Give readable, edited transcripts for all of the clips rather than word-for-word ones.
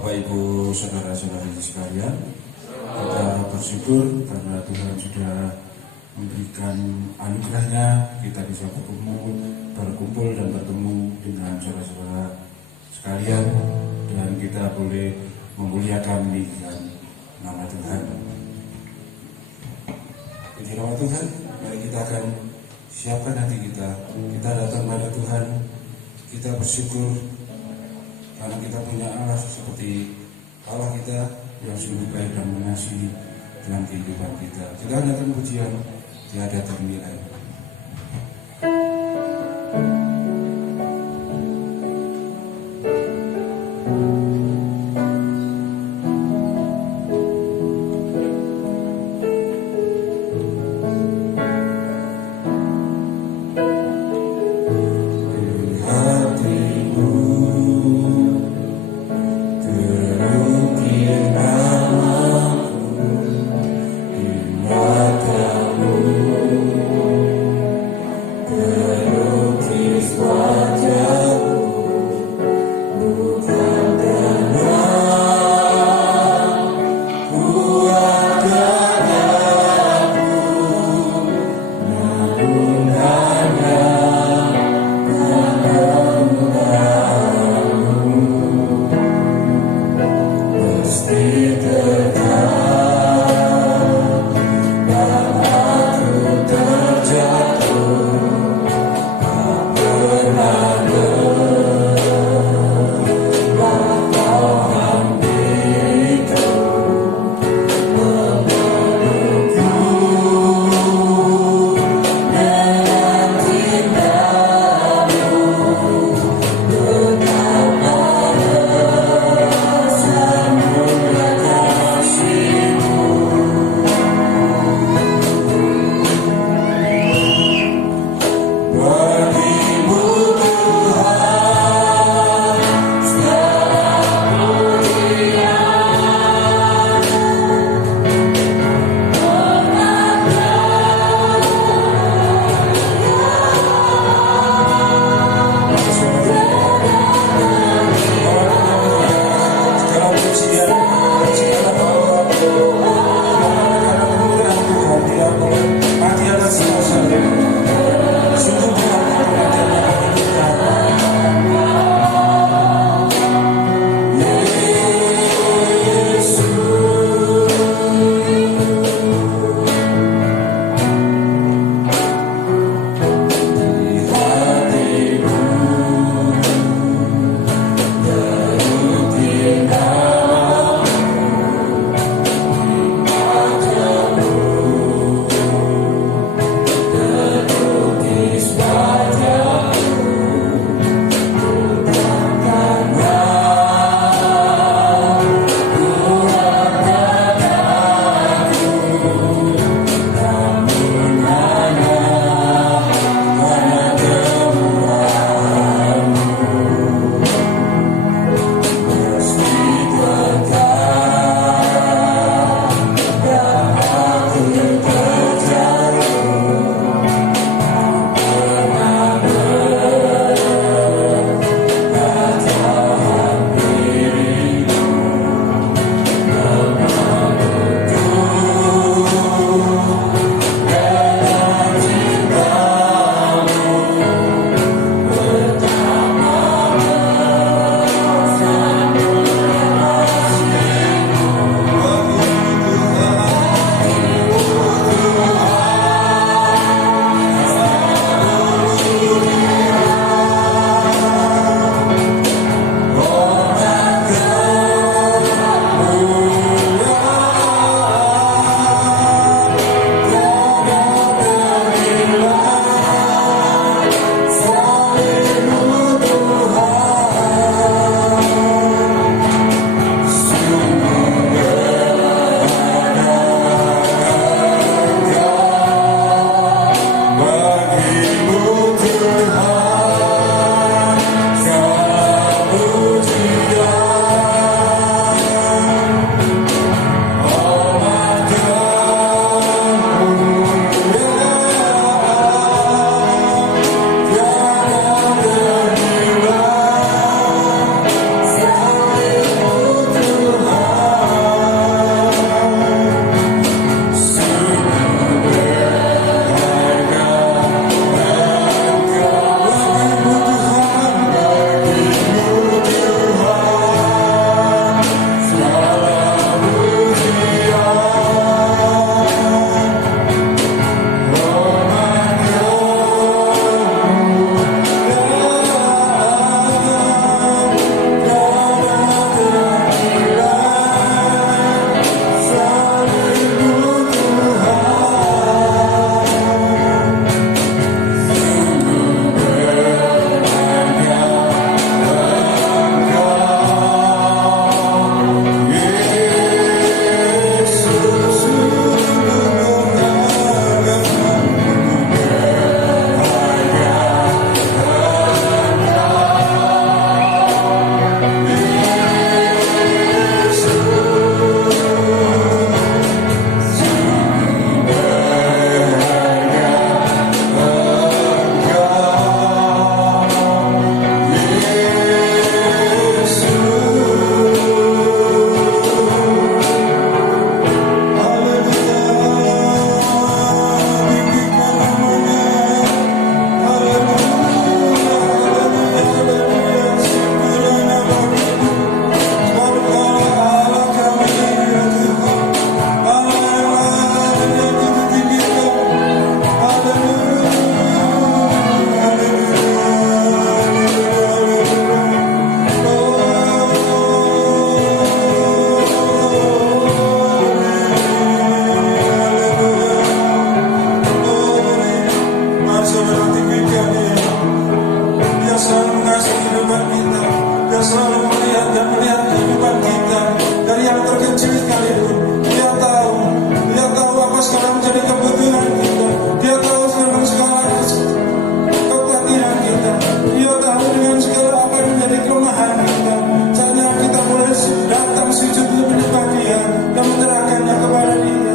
Bapak Ibu saudara-saudari sekalian, kita bersyukur karena Tuhan sudah memberikan anugerahnya kita bisa berkumpul dan bertemu dengan saudara-saudara sekalian, dan kita boleh memuliakan nama Tuhan. Puji nama Tuhan. Mari kita akan siapkan hati kita datang pada Tuhan, kita bersyukur karena kita punya Allah seperti Allah kita yang sungguh baik dan mengasihi dalam kehidupan kita. Kita datang pujian tiada ternilai. Matamu terkecil sekali Tuhan. Dia tahu apa sekarang menjadi kebutuhan kita. Dia tahu sekarang segala kekuatan kita. Dia tahu dengan segala apa yang menjadi kelemahan kita. Saatnya kita boleh datang sujud menyembah Dia dan menyerahkannya kepada Dia.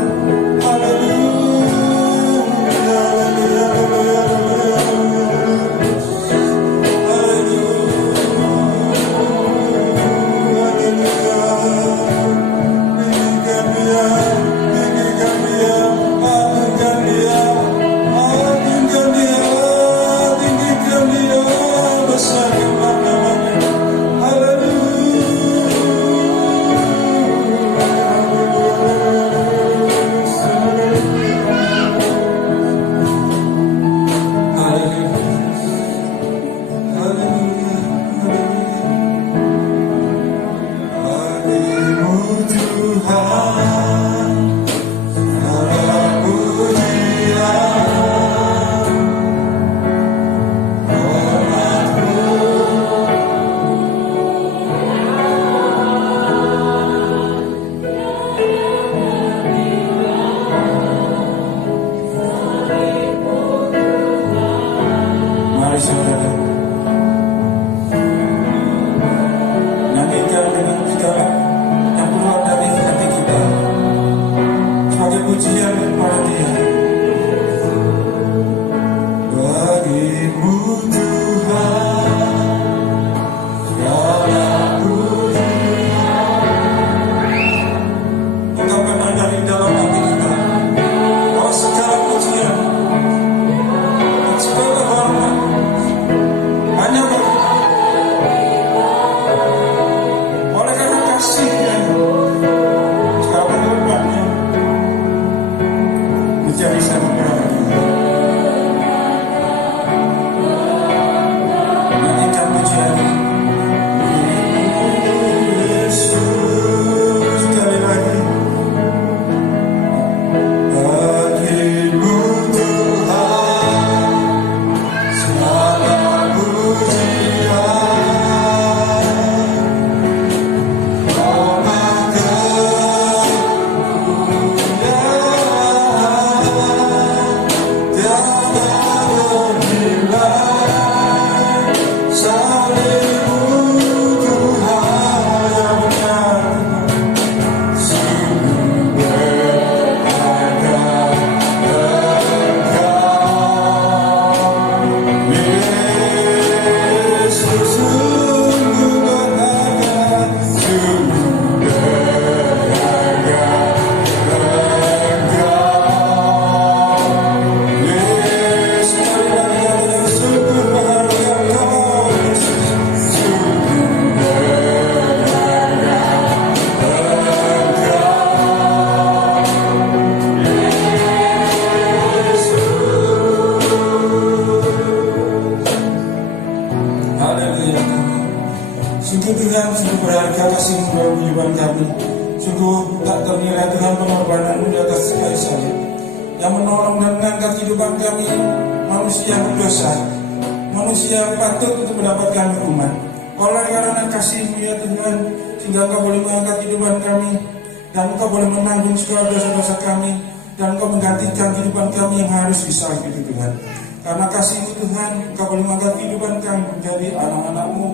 Karena kasih-Mu Tuhan, Engkau boleh mengangkat kehidupan kami menjadi anak-anak-Mu,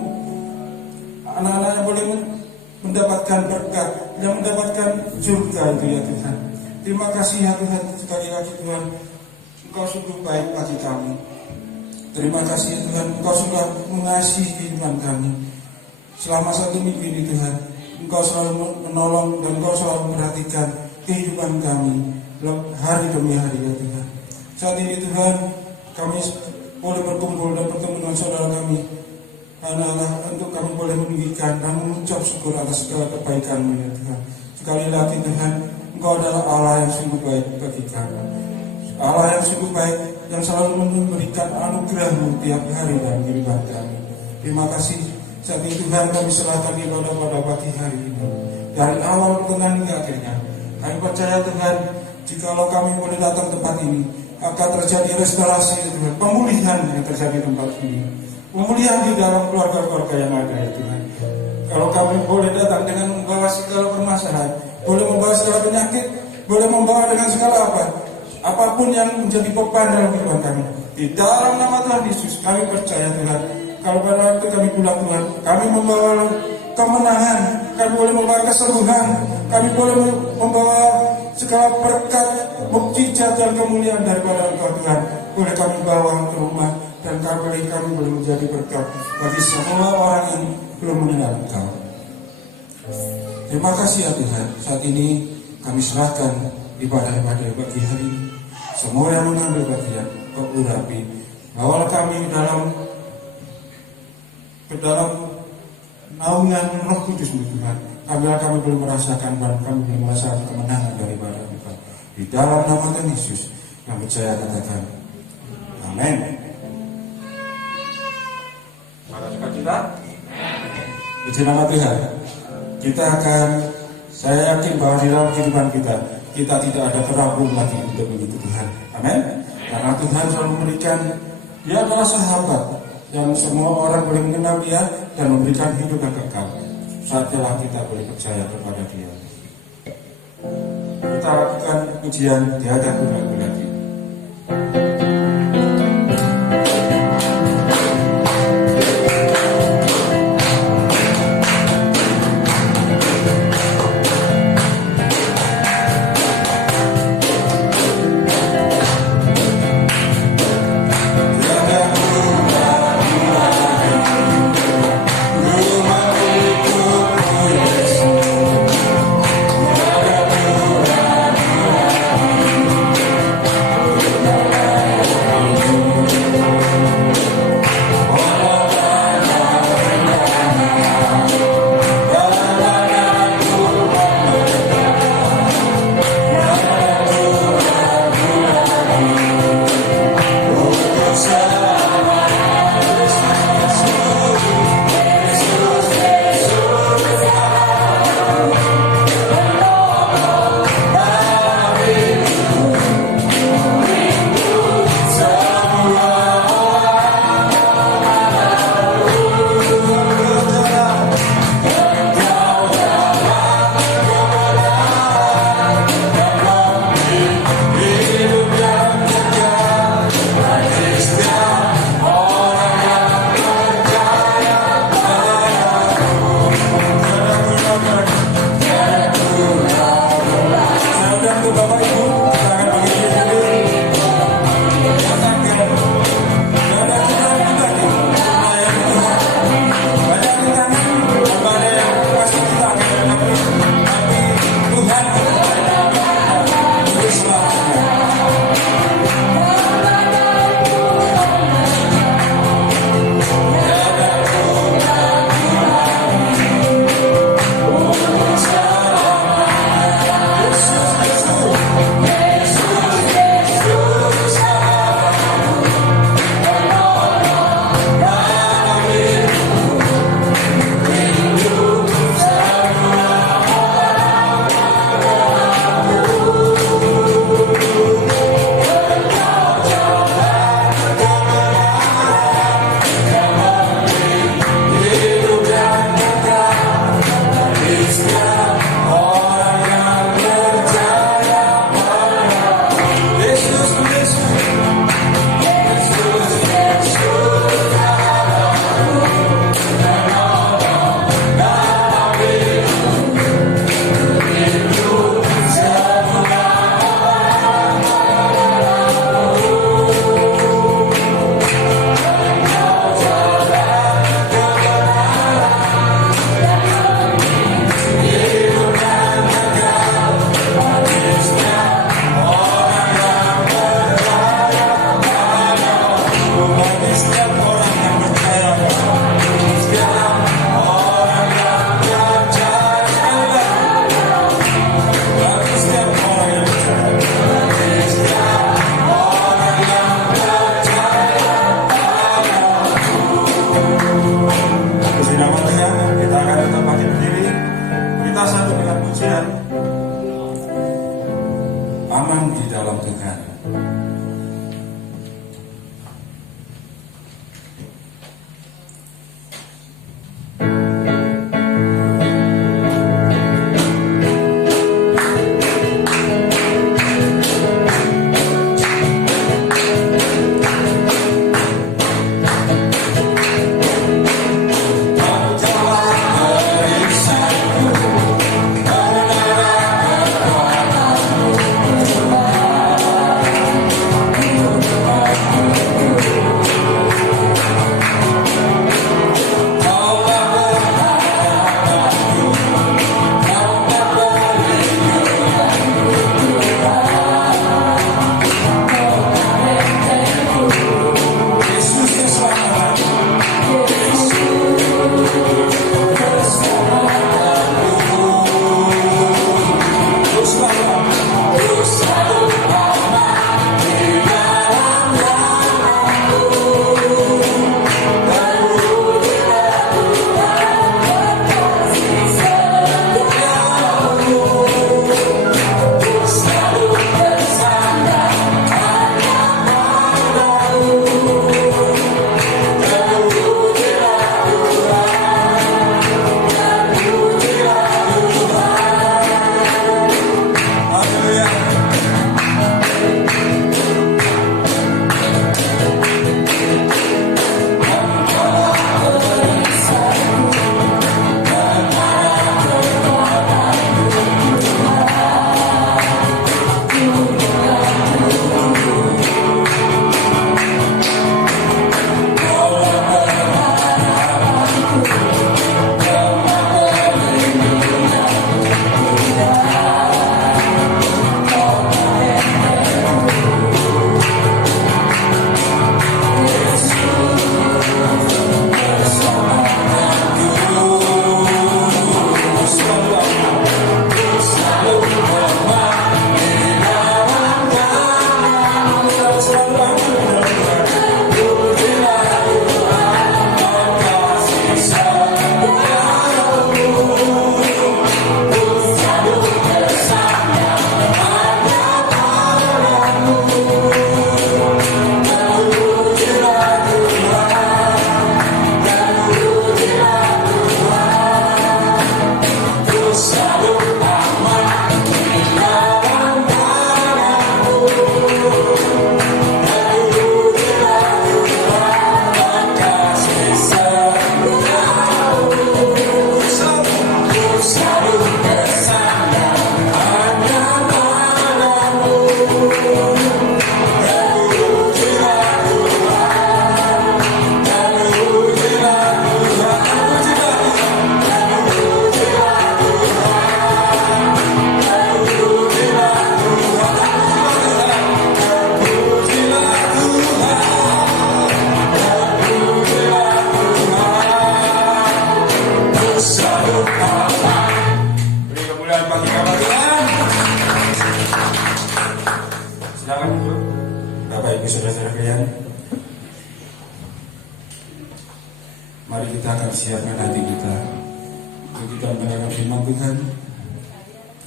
anak-anak yang boleh mendapatkan berkat, yang mendapatkan surga itu ya Tuhan. Terima kasih ya Tuhan, sekali lagi Tuhan, Engkau sungguh baik bagi kami. Terima kasih ya Tuhan, Engkau sudah mengasihi kehidupan kami. Selama 1 minggu ini Tuhan, Engkau selalu menolong dan Engkau selalu memperhatikan kehidupan kami hari demi hari ya Tuhan. Saat ini Tuhan, kami boleh berkumpul dan bertemu dengan saudara kami, untuk kami boleh meninggikan dan mengucap syukur atas segala kebaikan-Mu ya Tuhan. Sekali lagi Tuhan, Engkau adalah Allah yang sungguh baik bagi kami, Allah yang sungguh baik, yang selalu memberikan anugerah-Mu tiap hari dalam kehidupan kami. Terima kasih. Saat ini Tuhan, kami serahkan ibadah pada pagi hari ini, dari awal pertengahan hingga akhirnya. Kami percaya Tuhan, jikalau kami boleh datang tempat ini, akan terjadi restorasi Tuhan, pemulihan yang terjadi di tempat ini, pemulihan di dalam keluarga-keluarga yang ada ya Tuhan. Kalau kami boleh datang dengan membawa segala permasalahan, boleh membawa segala penyakit, boleh membawa dengan segala apapun yang menjadi beban dalam kehidupan kami. Di dalam nama Tuhan Yesus kami percaya Tuhan, kalau pada waktu kami pulang Tuhan, kami membawa kemenangan, kami boleh membawa kesembuhan, kami boleh membawa segala berkat, mukjizat dan kemuliaan daripada Engkau Tuhan. Boleh kami bawa ke rumah dan kami boleh menjadi berkat bagi semua orang yang belum mengenal Engkau. Terima kasih ya Tuhan. Saat ini kami serahkan ibadah-ibadah pagi hari ini. Semua yang mengambil bagian, Kau urapi, bawa kami ke dalam naungan Roh Kudus Tuhan. Kami boleh merasakan dan kami boleh merasakan kemenangan daripada Tuhan. Di dalam nama Tuhan Yesus kami percaya katakan amin. Para sukacita, puji nama Tuhan. Saya yakin bahwa di dalam kehidupan kita tidak ada keraguan lagi untuk mengikuti Tuhan. Amin. Karena Tuhan selalu memberikan, Dia adalah sahabat yang semua orang boleh mengenal Dia dan memberikan hidup yang kekal. Saatnya kita boleh percaya kepada Dia. Kita lakukan pujian di hadapan Tuhan lagi. saudara-saudara kalian, mari kita akan siapkan hati kita untuk kita mendengarkan firman Tuhan.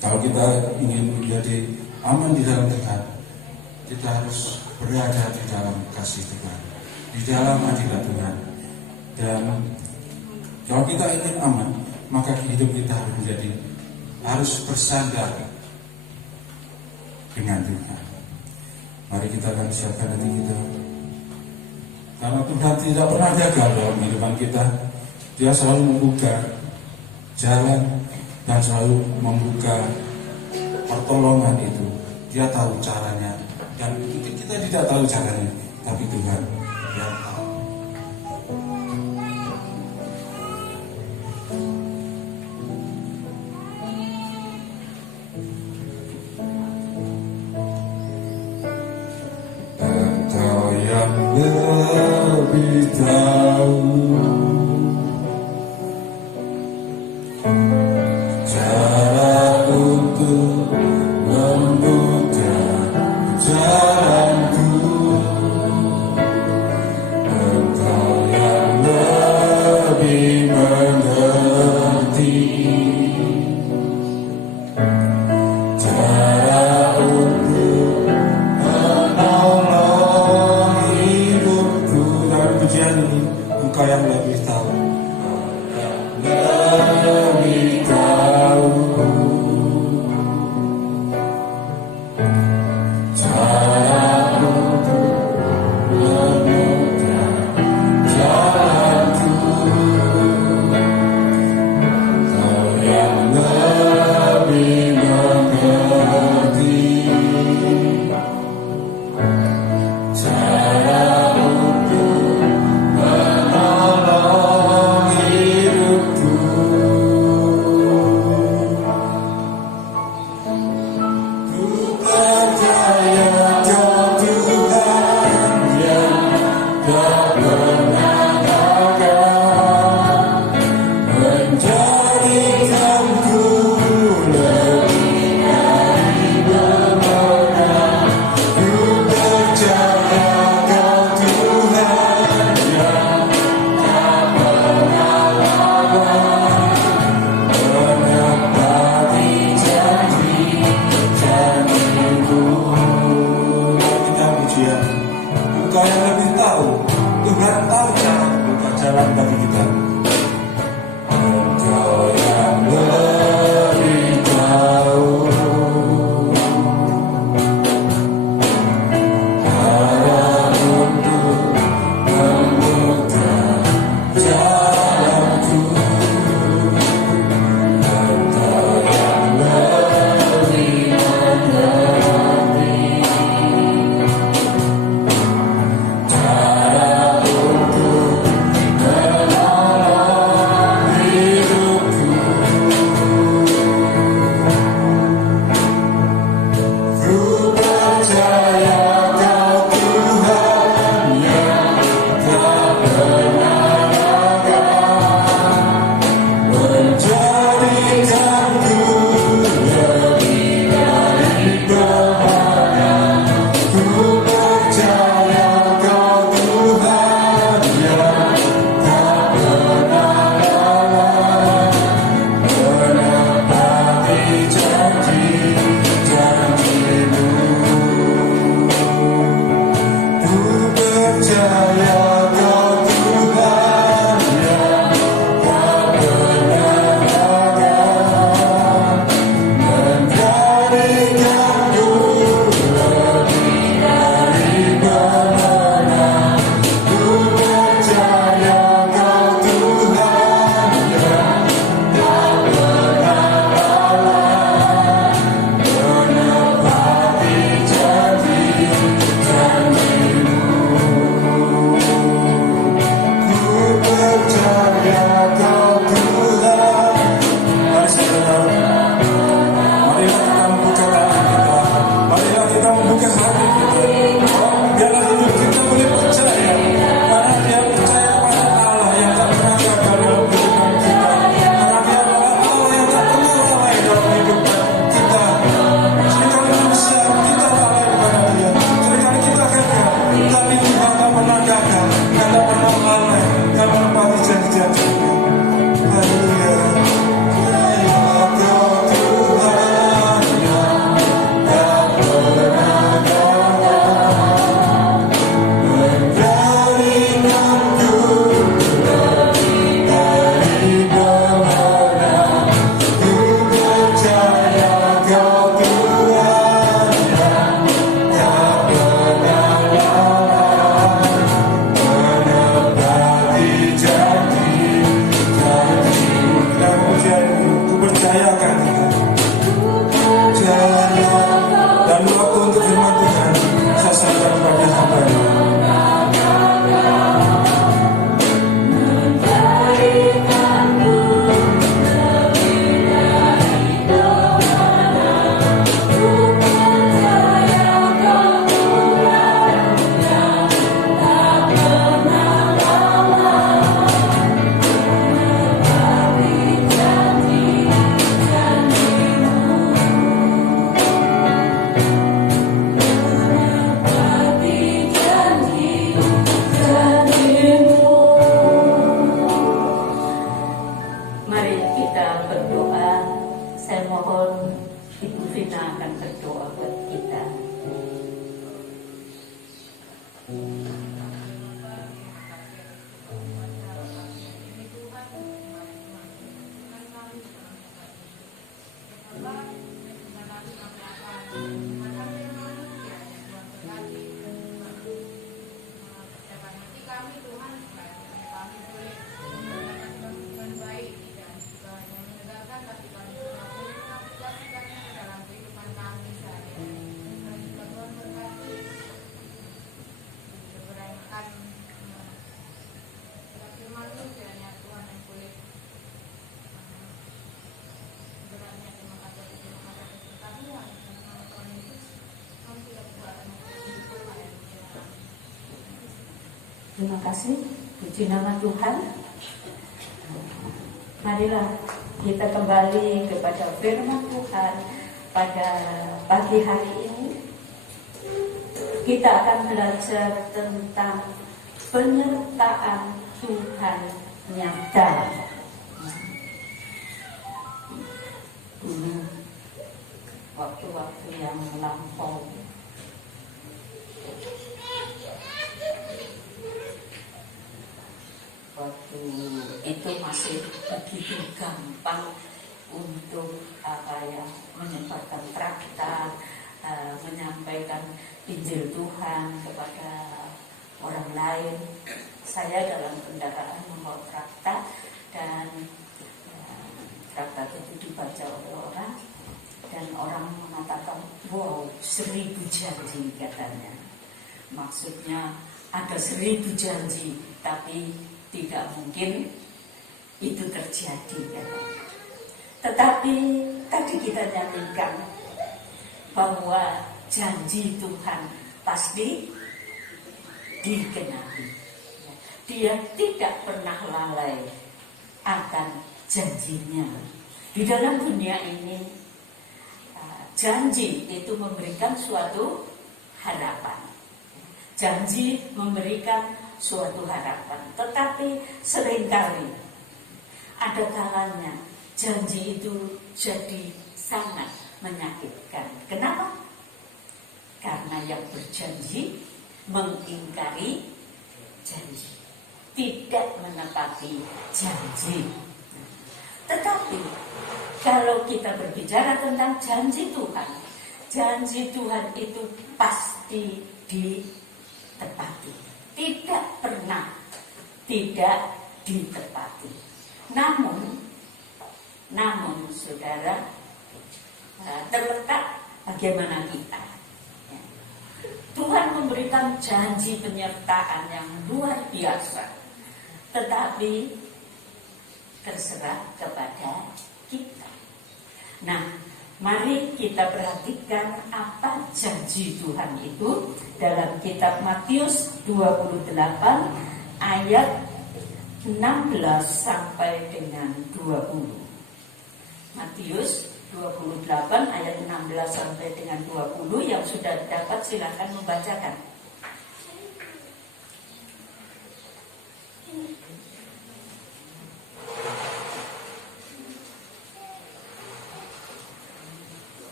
Kalau kita ingin menjadi aman di dalam Tuhan, kita harus berada di dalam kasih Tuhan, di dalam hadirat Tuhan. Dan kalau kita ingin aman, maka hidup kita harus bersandar dengan Tuhan. Mari kita akan siapkan hati kita, karena Tuhan tidak pernah gagal dalam kehidupan kita. Dia selalu membuka jalan dan selalu membuka pertolongan itu. Dia tahu caranya, dan kita tidak tahu caranya, tapi Tuhan yang tahu. Engkau yang lebih tahu cara untuk membuka jalanku. Engkau yang lebih mengerti cara untuk menolong hidupku. Dalam pujian ini, Engkau yang lebih tahu, lebih tahu cara berdoa buat kita. Terima kasih, puji nama Tuhan. Marilah kita kembali kepada firman Tuhan pada pagi hari ini. Kita akan belajar tentang penyertaan Tuhan nyata. Dulu waktu-waktu yang melampau, waktu itu masih begitu gampang untuk menyebarkan traktat, menyampaikan Injil Tuhan kepada orang lain. Saya dalam kendaraan membawa traktat dan traktat itu dibaca oleh orang dan orang mengatakan, wow, 1000 janji katanya. Maksudnya ada 1000 janji, tapi tidak mungkin itu terjadi kan? Tetapi tadi kita nyanyikan bahwa janji Tuhan pasti digenapi. Dia tidak pernah lalai akan janjinya. Di dalam dunia ini janji itu memberikan suatu harapan. Janji memberikan suatu harapan, tetapi seringkali ada kalanya janji itu jadi sangat menyakitkan. Kenapa? Karena yang berjanji mengingkari janji, tidak menepati janji. Tetapi kalau kita berbicara tentang janji Tuhan itu pasti ditepati. Tidak pernah tidak ditepati. Namun saudara, terletak bagaimana kita. Tuhan memberikan janji penyertaan yang luar biasa, tetapi terserah kepada kita. Nah, mari kita perhatikan apa janji Tuhan itu dalam kitab Matius 28 ayat 16 sampai dengan 20. Matius 28 ayat 16 sampai dengan 20, yang sudah dapat silakan membacakan.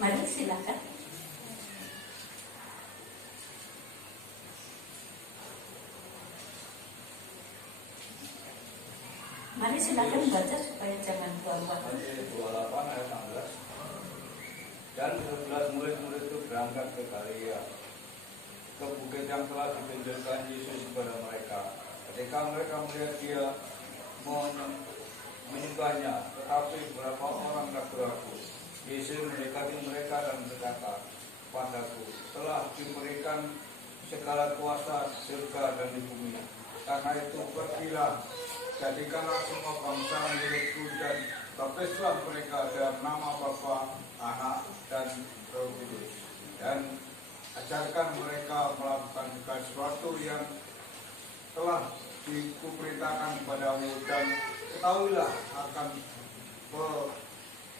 Mari silakan. Mari silakan baca supaya jangan buang-buang. 28 ayat 16. Dan 11 murid-murid itu berangkat ke Galilea, ke bukit yang telah ditunjukkan Yesus kepada mereka. Ketika mereka melihat dia menyembahnya, tetapi beberapa orang ragu-ragu. Yesus mendekati mereka dan berkata, "Padaku telah diberikan segala kuasa surga dan di bumi. Karena itu pergilah, jadikanlah semua bangsa muridku dan baptislah mereka dalam nama Bapa, Anak, dan Roh Kudus. Dan ajarkan mereka melakukan segala sesuatu yang telah dikuperintahkan kepadamu, dan ketahuilah akan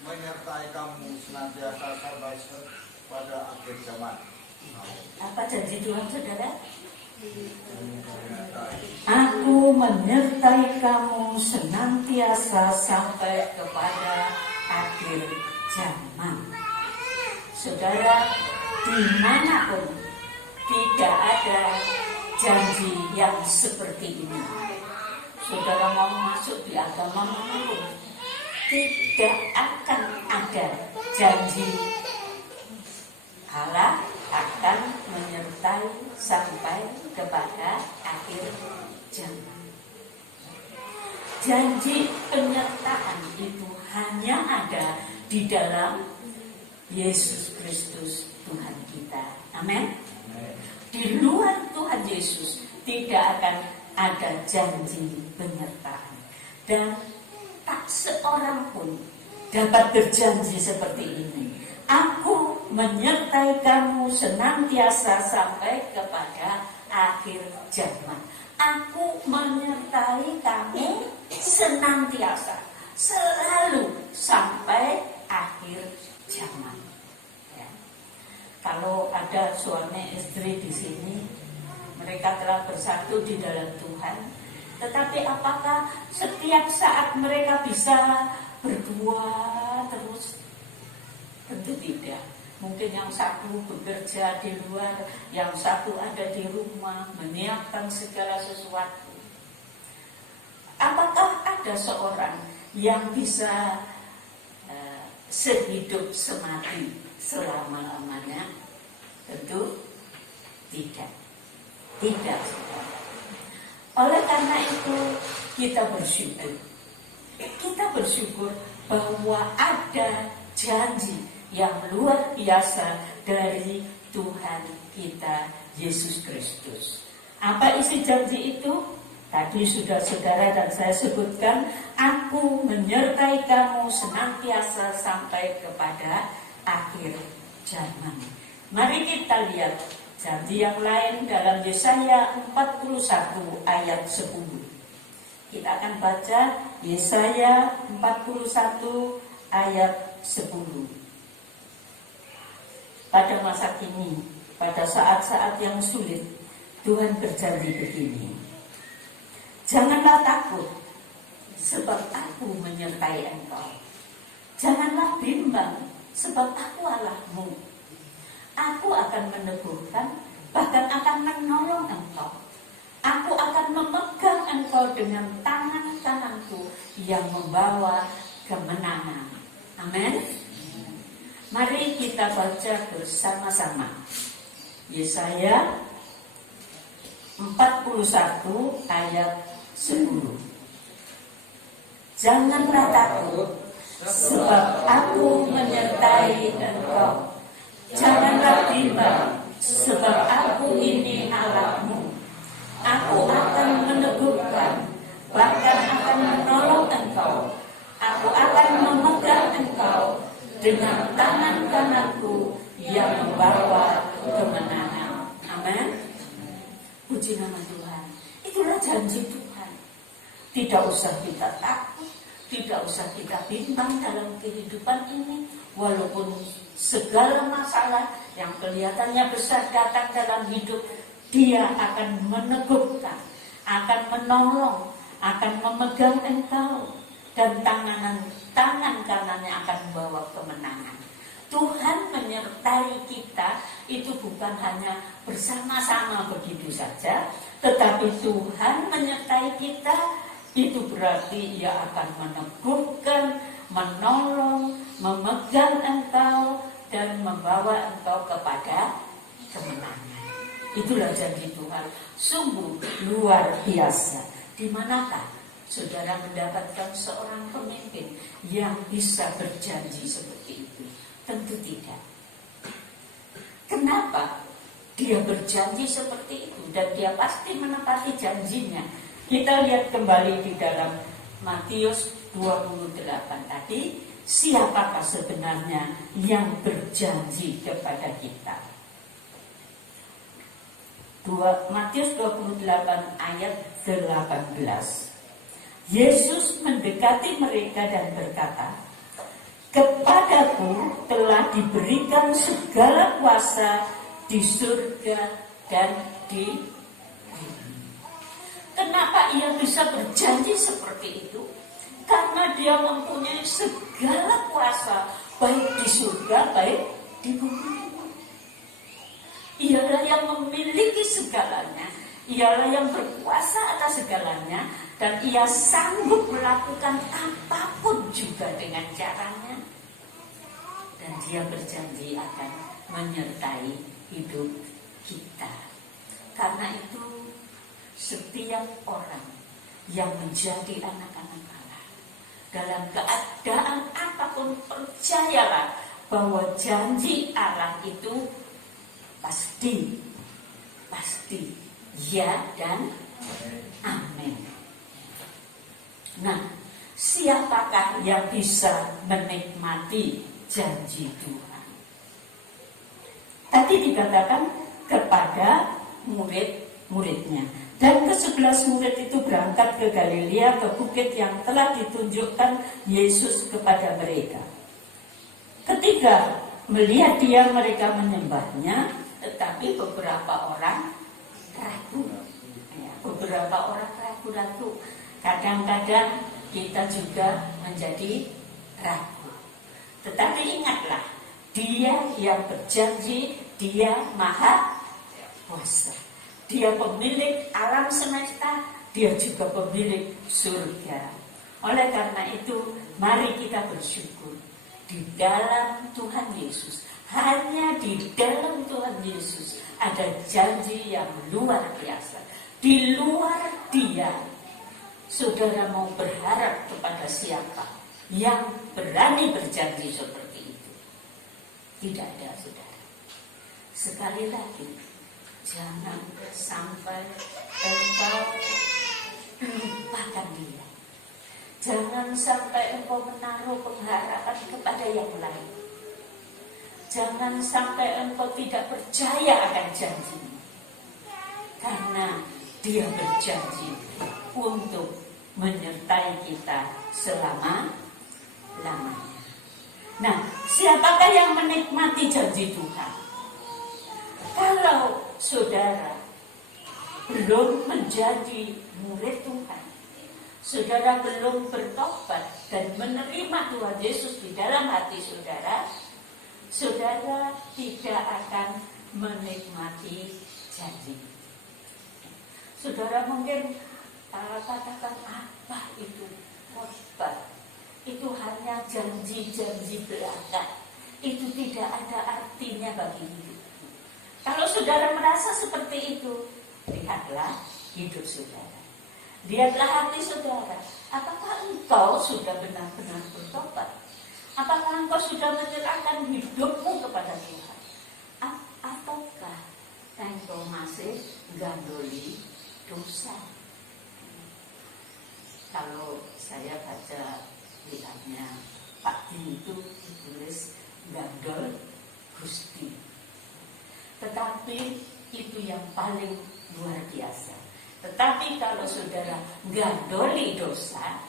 menyertai kamu senantiasa sampai pada akhir zaman." Apa janji Tuhan, saudara? Aku menyertai kamu senantiasa sampai kepada akhir zaman. Saudara, dimanapun tidak ada janji yang seperti ini. Saudara mau masuk di agama manapun, tidak akan ada janji Allah akan menyertai sampai kepada akhir zaman. Janji penyertaan itu hanya ada di dalam Yesus Kristus Tuhan kita. Amin. Di luar Tuhan Yesus tidak akan ada janji penyertaan. Dan tak seorang pun dapat berjanji seperti ini. Aku menyertai kamu senantiasa sampai kepada akhir zaman. Aku menyertai kamu senantiasa, selalu sampai akhir zaman. Ya. Kalau ada suami istri di sini, mereka telah bersatu di dalam Tuhan. Tetapi apakah setiap saat mereka bisa berdua terus? Tentu tidak. Mungkin yang satu bekerja di luar, yang satu ada di rumah, menyiapkan segala sesuatu. Apakah ada seorang yang bisa sehidup semati selama-lamanya? Tentu tidak. Tidak. Oleh karena itu kita bersyukur. Kita bersyukur bahwa ada janji yang luar biasa dari Tuhan kita Yesus Kristus. Apa isi janji itu? Tadi sudah saudara dan saya sebutkan, aku menyertai kamu senantiasa sampai kepada akhir zaman. Mari kita lihat janji yang lain dalam Yesaya 41 ayat 10. Kita akan baca Yesaya 41 ayat 10. Pada masa kini, pada saat-saat yang sulit, Tuhan berjanji begini. Janganlah takut, sebab aku menyertai engkau. Janganlah bimbang, sebab aku Allahmu. Aku akan meneguhkan, bahkan akan menolong engkau. Aku akan memegang engkau dengan tangan kananku yang membawa kemenangan. Amin. Mari kita baca bersama-sama Yesaya 41 ayat 10. Janganlah takut, sebab aku menyertai engkau. Janganlah bimbang, sebab aku ini Allahmu. Aku akan meneguhkan, bahkan akan menolong engkau. Aku akan memegang engkau dengan tangan kananku yang membawa kemenangan. Amin. Puji nama Tuhan. Itulah janji Tuhan. Tidak usah kita takut, tidak usah kita bimbang dalam kehidupan ini. Walaupun segala masalah yang kelihatannya besar datang dalam hidup, Dia akan meneguhkan, akan menolong, akan memegang engkau. Dan tangan kanannya akan membawa kemenangan. Tuhan menyertai kita itu bukan hanya bersama-sama begitu saja, tetapi Tuhan menyertai kita itu berarti Ia akan meneguhkan, menolong, memegang engkau dan membawa engkau kepada kemenangan. Itulah janji Tuhan, sungguh luar biasa. Di manakah saudara mendapatkan seorang pemimpin yang bisa berjanji seperti itu? Tentu tidak. Kenapa dia berjanji seperti itu dan dia pasti menepati janjinya? Kita lihat kembali di dalam Matius 28 tadi, siapakah sebenarnya yang berjanji kepada kita? Matius 28 ayat 18. Yesus mendekati mereka dan berkata, "Kepadaku telah diberikan segala kuasa di surga dan di bumi." Kenapa Ia bisa berjanji seperti itu? Karena Dia mempunyai segala kuasa, baik di surga, baik di bumi. Ialah yang memiliki segalanya, ialah yang berkuasa atas segalanya, dan ia sanggup melakukan apapun juga dengan caranya. Dan dia berjanji akan menyertai hidup kita. Karena itu setiap orang yang menjadi anak-anak Allah, dalam keadaan apapun, percayalah bahwa janji Allah itu pasti ya dan amin. Nah, siapakah yang bisa menikmati janji Tuhan? Tadi dikatakan kepada murid-muridnya. Dan ke-11 murid itu berangkat ke Galilea, ke bukit yang telah ditunjukkan Yesus kepada mereka. Ketika melihat dia, mereka menyembahnya, tetapi beberapa orang ragu. Ya, beberapa orang ragu-ragu. Kadang-kadang kita juga menjadi ragu. Tetapi ingatlah, dia yang berjanji, dia maha kuasa. Dia pemilik alam semesta, dia juga pemilik surga. Oleh karena itu, mari kita bersyukur di dalam Tuhan Yesus. Hanya di dalam Tuhan Yesus ada janji yang luar biasa. Di luar dia, saudara mau berharap kepada siapa yang berani berjanji seperti itu? Tidak ada, saudara. Sekali lagi, jangan sampai engkau lupakan dia. Jangan sampai engkau menaruh pengharapan kepada yang lain. Jangan sampai engkau tidak percaya akan janjinya. Karena dia berjanji untuk menyertai kita selama-lamanya. Nah, siapakah yang menikmati janji Tuhan? Kalau saudara belum menjadi murid Tuhan, saudara belum bertobat dan menerima Tuhan Yesus di dalam hati saudara, saudara tidak akan menikmati janji. Saudara mungkin katakan, apa itu khotbah? Itu hanya janji-janji belaka. Itu tidak ada artinya bagi hidup. Kalau saudara merasa seperti itu, lihatlah hidup saudara. Lihatlah hati saudara. Apakah engkau sudah benar-benar bertobat? Apakah engkau sudah menyerahkan hidupmu kepada Tuhan? Ataukah engkau masih gandoli dosa? Kalau saya baca lihatnya Pak Din itu ditulis gandol Gusti. Tetapi itu yang paling luar biasa. Tetapi kalau saudara gandoli dosa,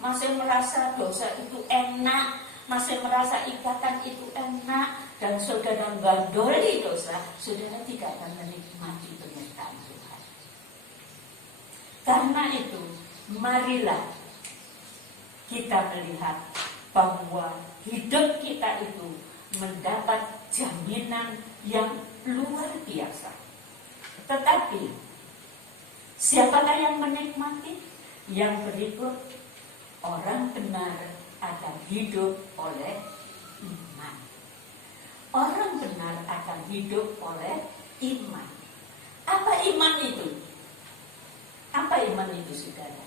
masih merasa dosa itu enak, masih merasa ikatan itu enak, dan saudara gandoli dosa, saudara tidak akan menikmati penyertaan Tuhan. Karena itu, marilah kita melihat bahwa hidup kita itu mendapat jaminan yang luar biasa. Tetapi siapakah yang menikmati? Yang berikut, orang benar akan hidup oleh iman. Orang benar akan hidup oleh iman. Apa iman itu? Apa iman itu, saudara?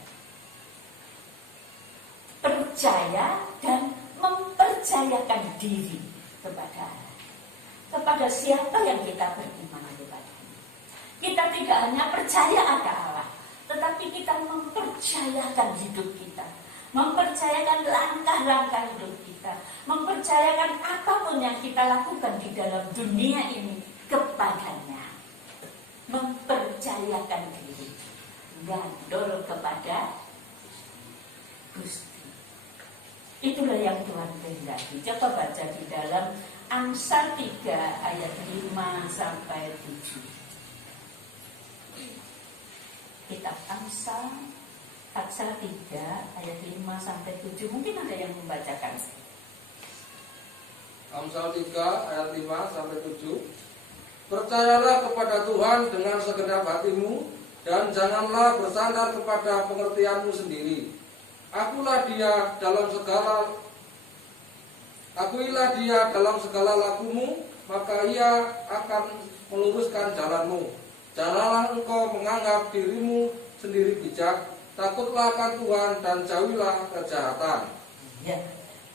Percaya dan mempercayakan diri kepada Allah. Kepada siapa yang kita beriman kepadanya. Kita tidak hanya percaya ada Allah, tetapi kita mempercayakan hidup kita, mempercayakan langkah-langkah hidup kita, mempercayakan apapun yang kita lakukan di dalam dunia ini kepadanya. Mempercayakan diri, gandol kepada Gusti. Itulah yang Tuhan kehendaki. Coba baca di dalam Amsal 3 ayat 5 sampai 7. Kitab Amsal 3 ayat 5 sampai 7. Mungkin ada yang membacakan. Amsal 3 ayat 5 sampai 7. Percayalah kepada Tuhan dengan segenap hatimu dan janganlah bersandar kepada pengertianmu sendiri. Akuilah dia dalam segala lakumu, maka ia akan meluruskan jalanmu. Janganlah engkau menganggap dirimu sendiri bijak, takutlah akan Tuhan dan jauhilah kejahatan. Ya,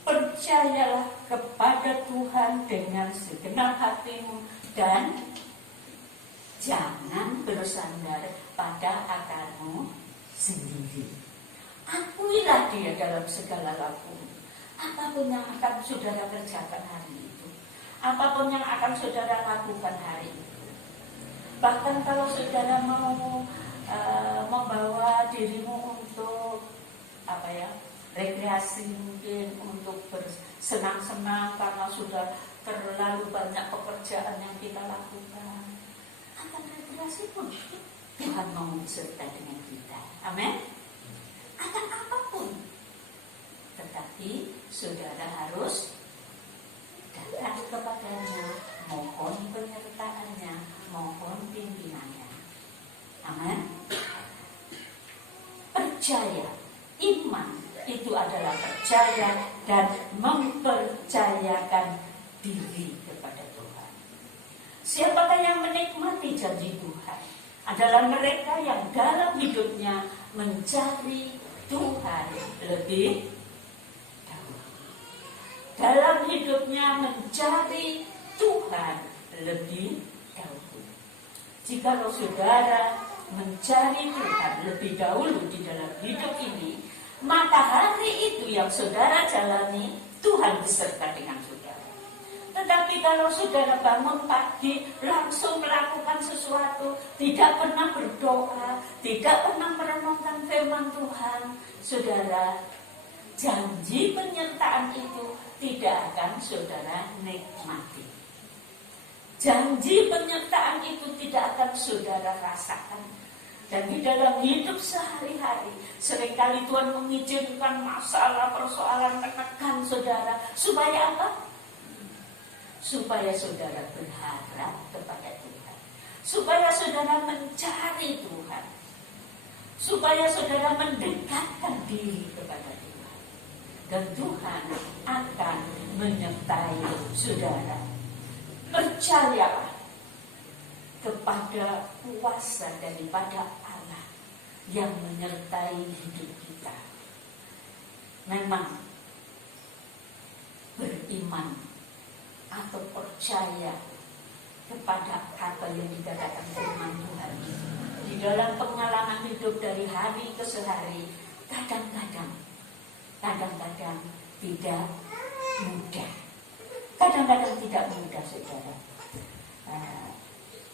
percayalah kepada Tuhan dengan segenap hatimu dan jangan bersandar pada akalmu sendiri. Akuilah dia dalam segala lakumu. Apapun yang akan saudara kerjakan hari itu, apapun yang akan saudara lakukan hari itu, bahkan kalau saudara mau membawa dirimu untuk rekreasi, mungkin untuk bersenang-senang karena sudah terlalu banyak pekerjaan yang kita lakukan, akan rekreasi pun Tuhan mau beserta dengan kita. Amin. Akan apapun, tetapi saudara harus datang kepadanya, mohon penyertaannya, mohon pimpinannya. Amin. Percaya, iman itu adalah percaya dan mempercayakan diri kepada Tuhan. Siapakah yang menikmati janji Tuhan? Adalah mereka yang dalam hidupnya mencari Tuhan lebih dahulu. Dalam hidupnya mencari Tuhan lebih dahulu. Jikalau saudara mencari Tuhan lebih dahulu di dalam hidup ini, maka hari itu yang saudara jalani, Tuhan beserta dengan saudara. Tetapi kalau saudara bangun pagi langsung melakukan sesuatu, tidak pernah berdoa, tidak pernah merenungkan firman Tuhan, saudara, janji penyertaan itu tidak akan saudara nikmati. Janji penyertaan itu tidak akan saudara rasakan. Dan di dalam hidup sehari-hari, seringkali Tuhan mengizinkan masalah, persoalan menekan saudara. Supaya apa? Supaya saudara berharap kepada Tuhan. Supaya saudara mencari Tuhan. Supaya saudara mendekatkan diri kepada Tuhan. Dan Tuhan akan menyertai saudara. Percayalah kepada kuasa daripada Allah yang menyertai hidup kita. Memang beriman atau percaya kepada apa yang dikatakan firman Tuhan di dalam pengalaman hidup dari hari ke hari, kadang-kadang tidak mudah. Kadang-kadang tidak mudah, saudara.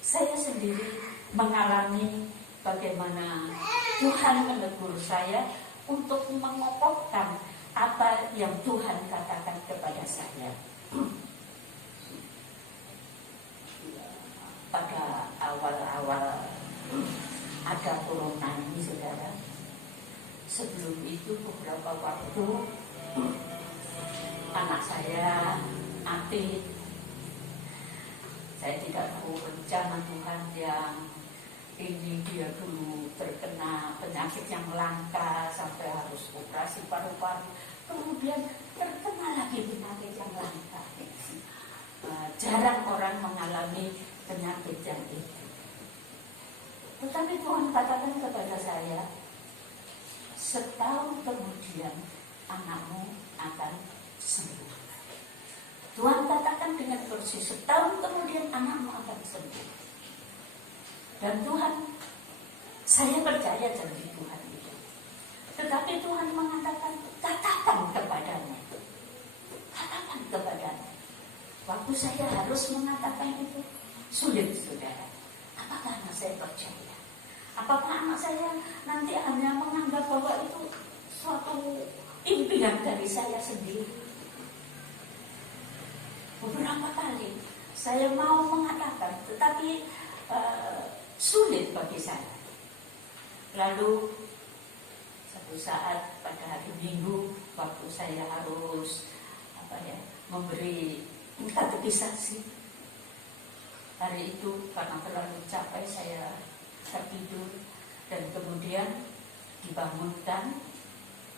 Saya sendiri mengalami bagaimana Tuhan menegur saya untuk mengokohkan apa yang Tuhan katakan kepada saya. Pada awal-awal ada corona ini, saudara. Sebelum itu beberapa waktu anak saya aktif. Saya tidak tahu rencana Tuhan yang ini dia dulu terkena penyakit yang langka sampai harus operasi paru-paru, kemudian terkena lagi penyakit yang langka. Jarang orang mengalami penyakit yang itu. Tetapi Tuhan katakan kepada saya, setahun kemudian anakmu akan sembuh. Tuhan katakan dengan persis, setahun kemudian anakmu akan sembuh. Dan Tuhan, saya percaya janji Tuhan itu. Tetapi Tuhan mengatakan, katakan kepadanya. Katakan kepadanya. Waktu saya harus mengatakan itu, sulit, saudara. Apakah anak saya percaya? Apakah anak saya nanti hanya menganggap bahwa itu suatu impian dari saya sendiri? Beberapa kali saya mau mengatakan, tetapi sulit bagi saya. Lalu satu saat pada hari Minggu, waktu saya harus memberi katekisasi. Hari itu karena terlalu capek saya tertidur dan kemudian dibangunkan.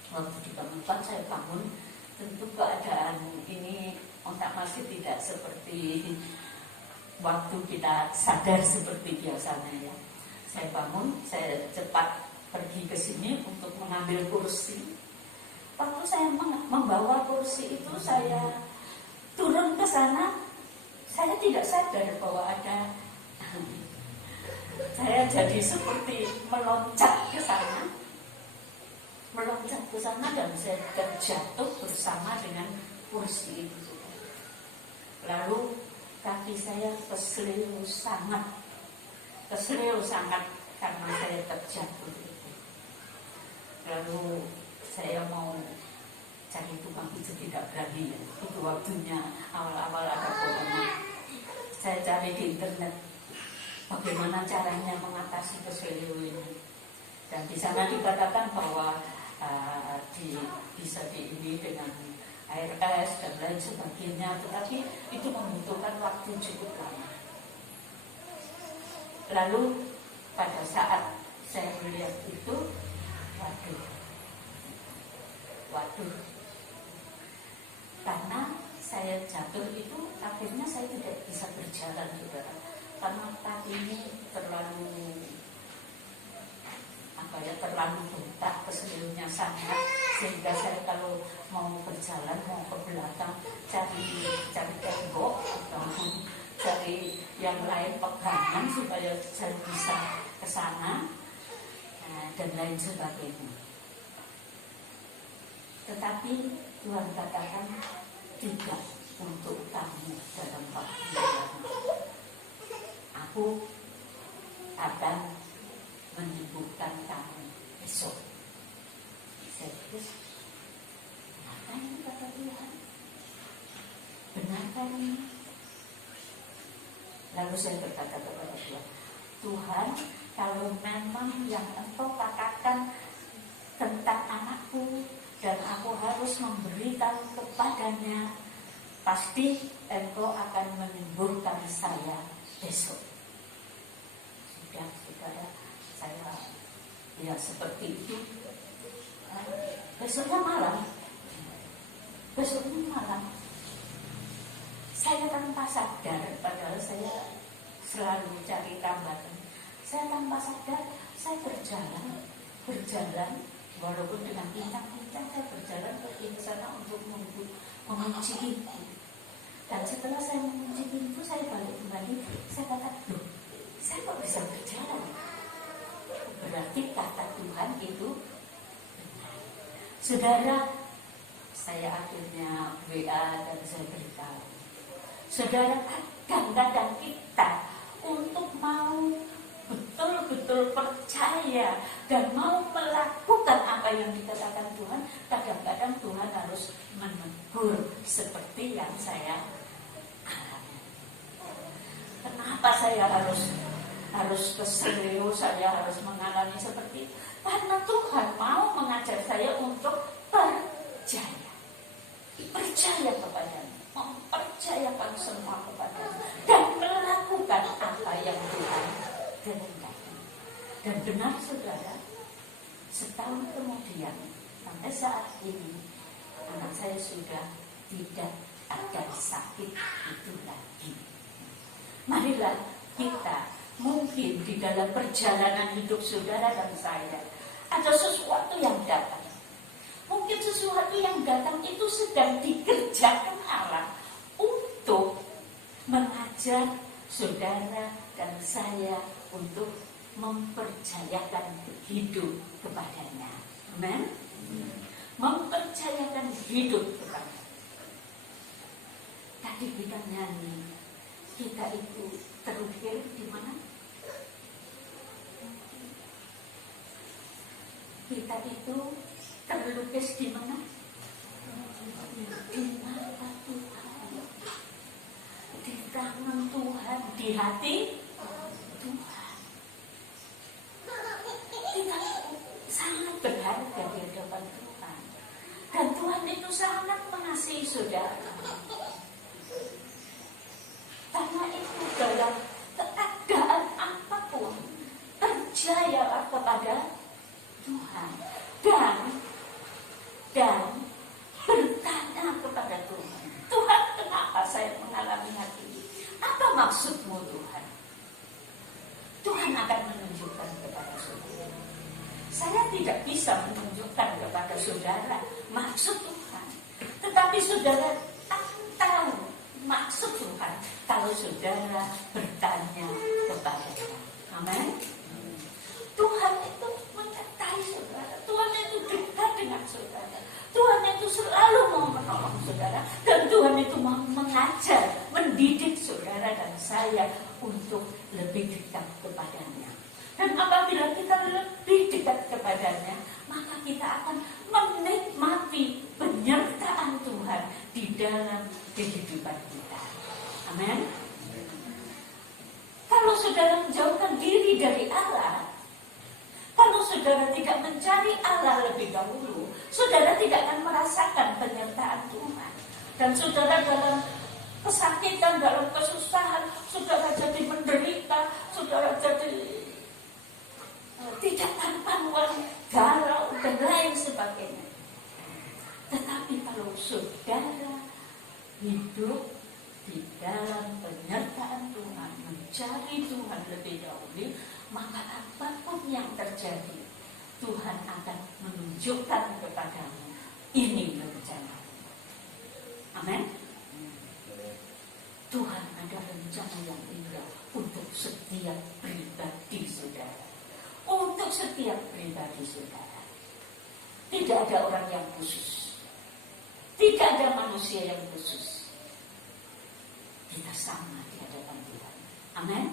Waktu dibangunkan saya bangun, tentu keadaan ini otak masih tidak seperti waktu kita sadar seperti biasanya ya. Saya bangun, saya cepat pergi ke sini untuk mengambil kursi. Waktu saya membawa kursi itu, saya turun ke sana, saya tidak sadar bahwa ada. Saya jadi seperti meloncat ke sana dan saya terjatuh bersama dengan kursi itu. Lalu kaki saya kesleo sangat karena saya terjatuh itu. Lalu saya mau cari tukang pijat tidak berani ya. Itu waktunya awal-awal ada corona. Saya cari di internet bagaimana caranya mengatasi kesleo ini. Dan di sana dikatakan bahwa bisa ini dengan air es dan lain sebagainya, tetapi itu membutuhkan waktu cukup lama. Lalu pada saat saya melihat itu, waduh, karena saya jatuh itu akhirnya saya tidak bisa berjalan, saudara, karena kaki ini terlalu bengkak, keselilnya sangat, sehingga saya kalau mau berjalan, mau ke belakang, cari tembok atau cari yang lain pegangan supaya saya bisa ke sana dan lain sebagainya. Tetapi Tuhan katakan tidak untuk kamu dalam waktu yang lama. Aku akan menyembuhkan kamu besok. Saya pikir, benarkah ini kata Tuhan? Benarkah ini? Lalu saya berkata kepada Tuhan, Tuhan, kalau memang yang Engkau katakan tentang anakku dan aku harus memberikan kepadanya, pasti Engkau akan menyembuhkan saya besok. Sudah, saudara, saya ya seperti itu. Besoknya malam saya tanpa sadar, padahal saya selalu cari tambahan. Saya tanpa sadar, saya berjalan, walaupun dengan pincang-pincang saya berjalan ke sana untuk memuji Ibu. Dan setelah saya memuji Ibu, saya balik kembali, saya kata, loh, saya kok bisa berjalan? Berarti kata Tuhan itu benar. Saudara, saya akhirnya WA dan saya beritahu, saudara, kadang-kadang kita untuk mau betul-betul percaya dan mau melakukan apa yang dikatakan Tuhan, kadang-kadang Tuhan harus menegur seperti yang saya alami. Kenapa saya harus keselio, saya harus mengalami seperti itu? Karena Tuhan mau mengajar saya untuk percaya kepadanya, mempercayakan semua kepadanya dan melakukan apa yang Tuhan kehendaki. Dan benar, saudara, setahun kemudian sampai saat ini anak saya sudah tidak ada sakit itu lagi. Marilah kita, mungkin di dalam perjalanan hidup saudara dan saya ada sesuatu yang datang. Mungkin sesuatu yang datang itu sedang dikerjakan Allah untuk mengajar saudara dan saya untuk mempercayakan hidup kepadanya. Amen. Mempercayakan hidup kepadanya. Tadi kita nyanyi, kita itu terukir di mana? Kita itu terlukis di mana? Di mata Tuhan, di tangan Tuhan, di hati Tuhan. Kita sangat berharga di hadapan Tuhan, dan Tuhan itu sangat mengasihi saudara. maksudmu Tuhan? Tuhan akan menunjukkan kepada saudara. Saya tidak bisa menunjukkan kepada saudara maksud Tuhan, tetapi saudara akan tahu maksud Tuhan kalau saudara bertanya kepadanya. Amin. Tuhan itu menyertai saudara. Tuhan itu dekat dengan saudara. Tuhan itu selalu mau menolong saudara. Dan Tuhan itu mau mengajar, mendidik saudara dan saya untuk lebih dekat kepadanya. Dan apabila kita lebih dekat kepadanya, maka kita akan menikmati penyertaan Tuhan di dalam kehidupan kita. Amin. Kalau saudara menjauhkan diri dari Allah, kalau saudara tidak mencari Allah lebih dahulu, saudara tidak akan merasakan penyertaan Tuhan. Dan saudara dalam kesakitan, dalam kesusahan, saudara jadi menderita, saudara jadi tidak tampan uang, galau, dan lain sebagainya. Tetapi kalau saudara hidup di dalam penyertaan Tuhan, mencari Tuhan lebih dahulu, maka apapun yang terjadi, Tuhan akan menunjukkan kepadamu, ini rencana. Amin. Tuhan ada rencana yang indah untuk setiap pribadi saudara. Untuk setiap pribadi saudara. Tidak ada orang yang khusus. Tidak ada manusia yang khusus. Kita sama di hadapan Tuhan. Amin.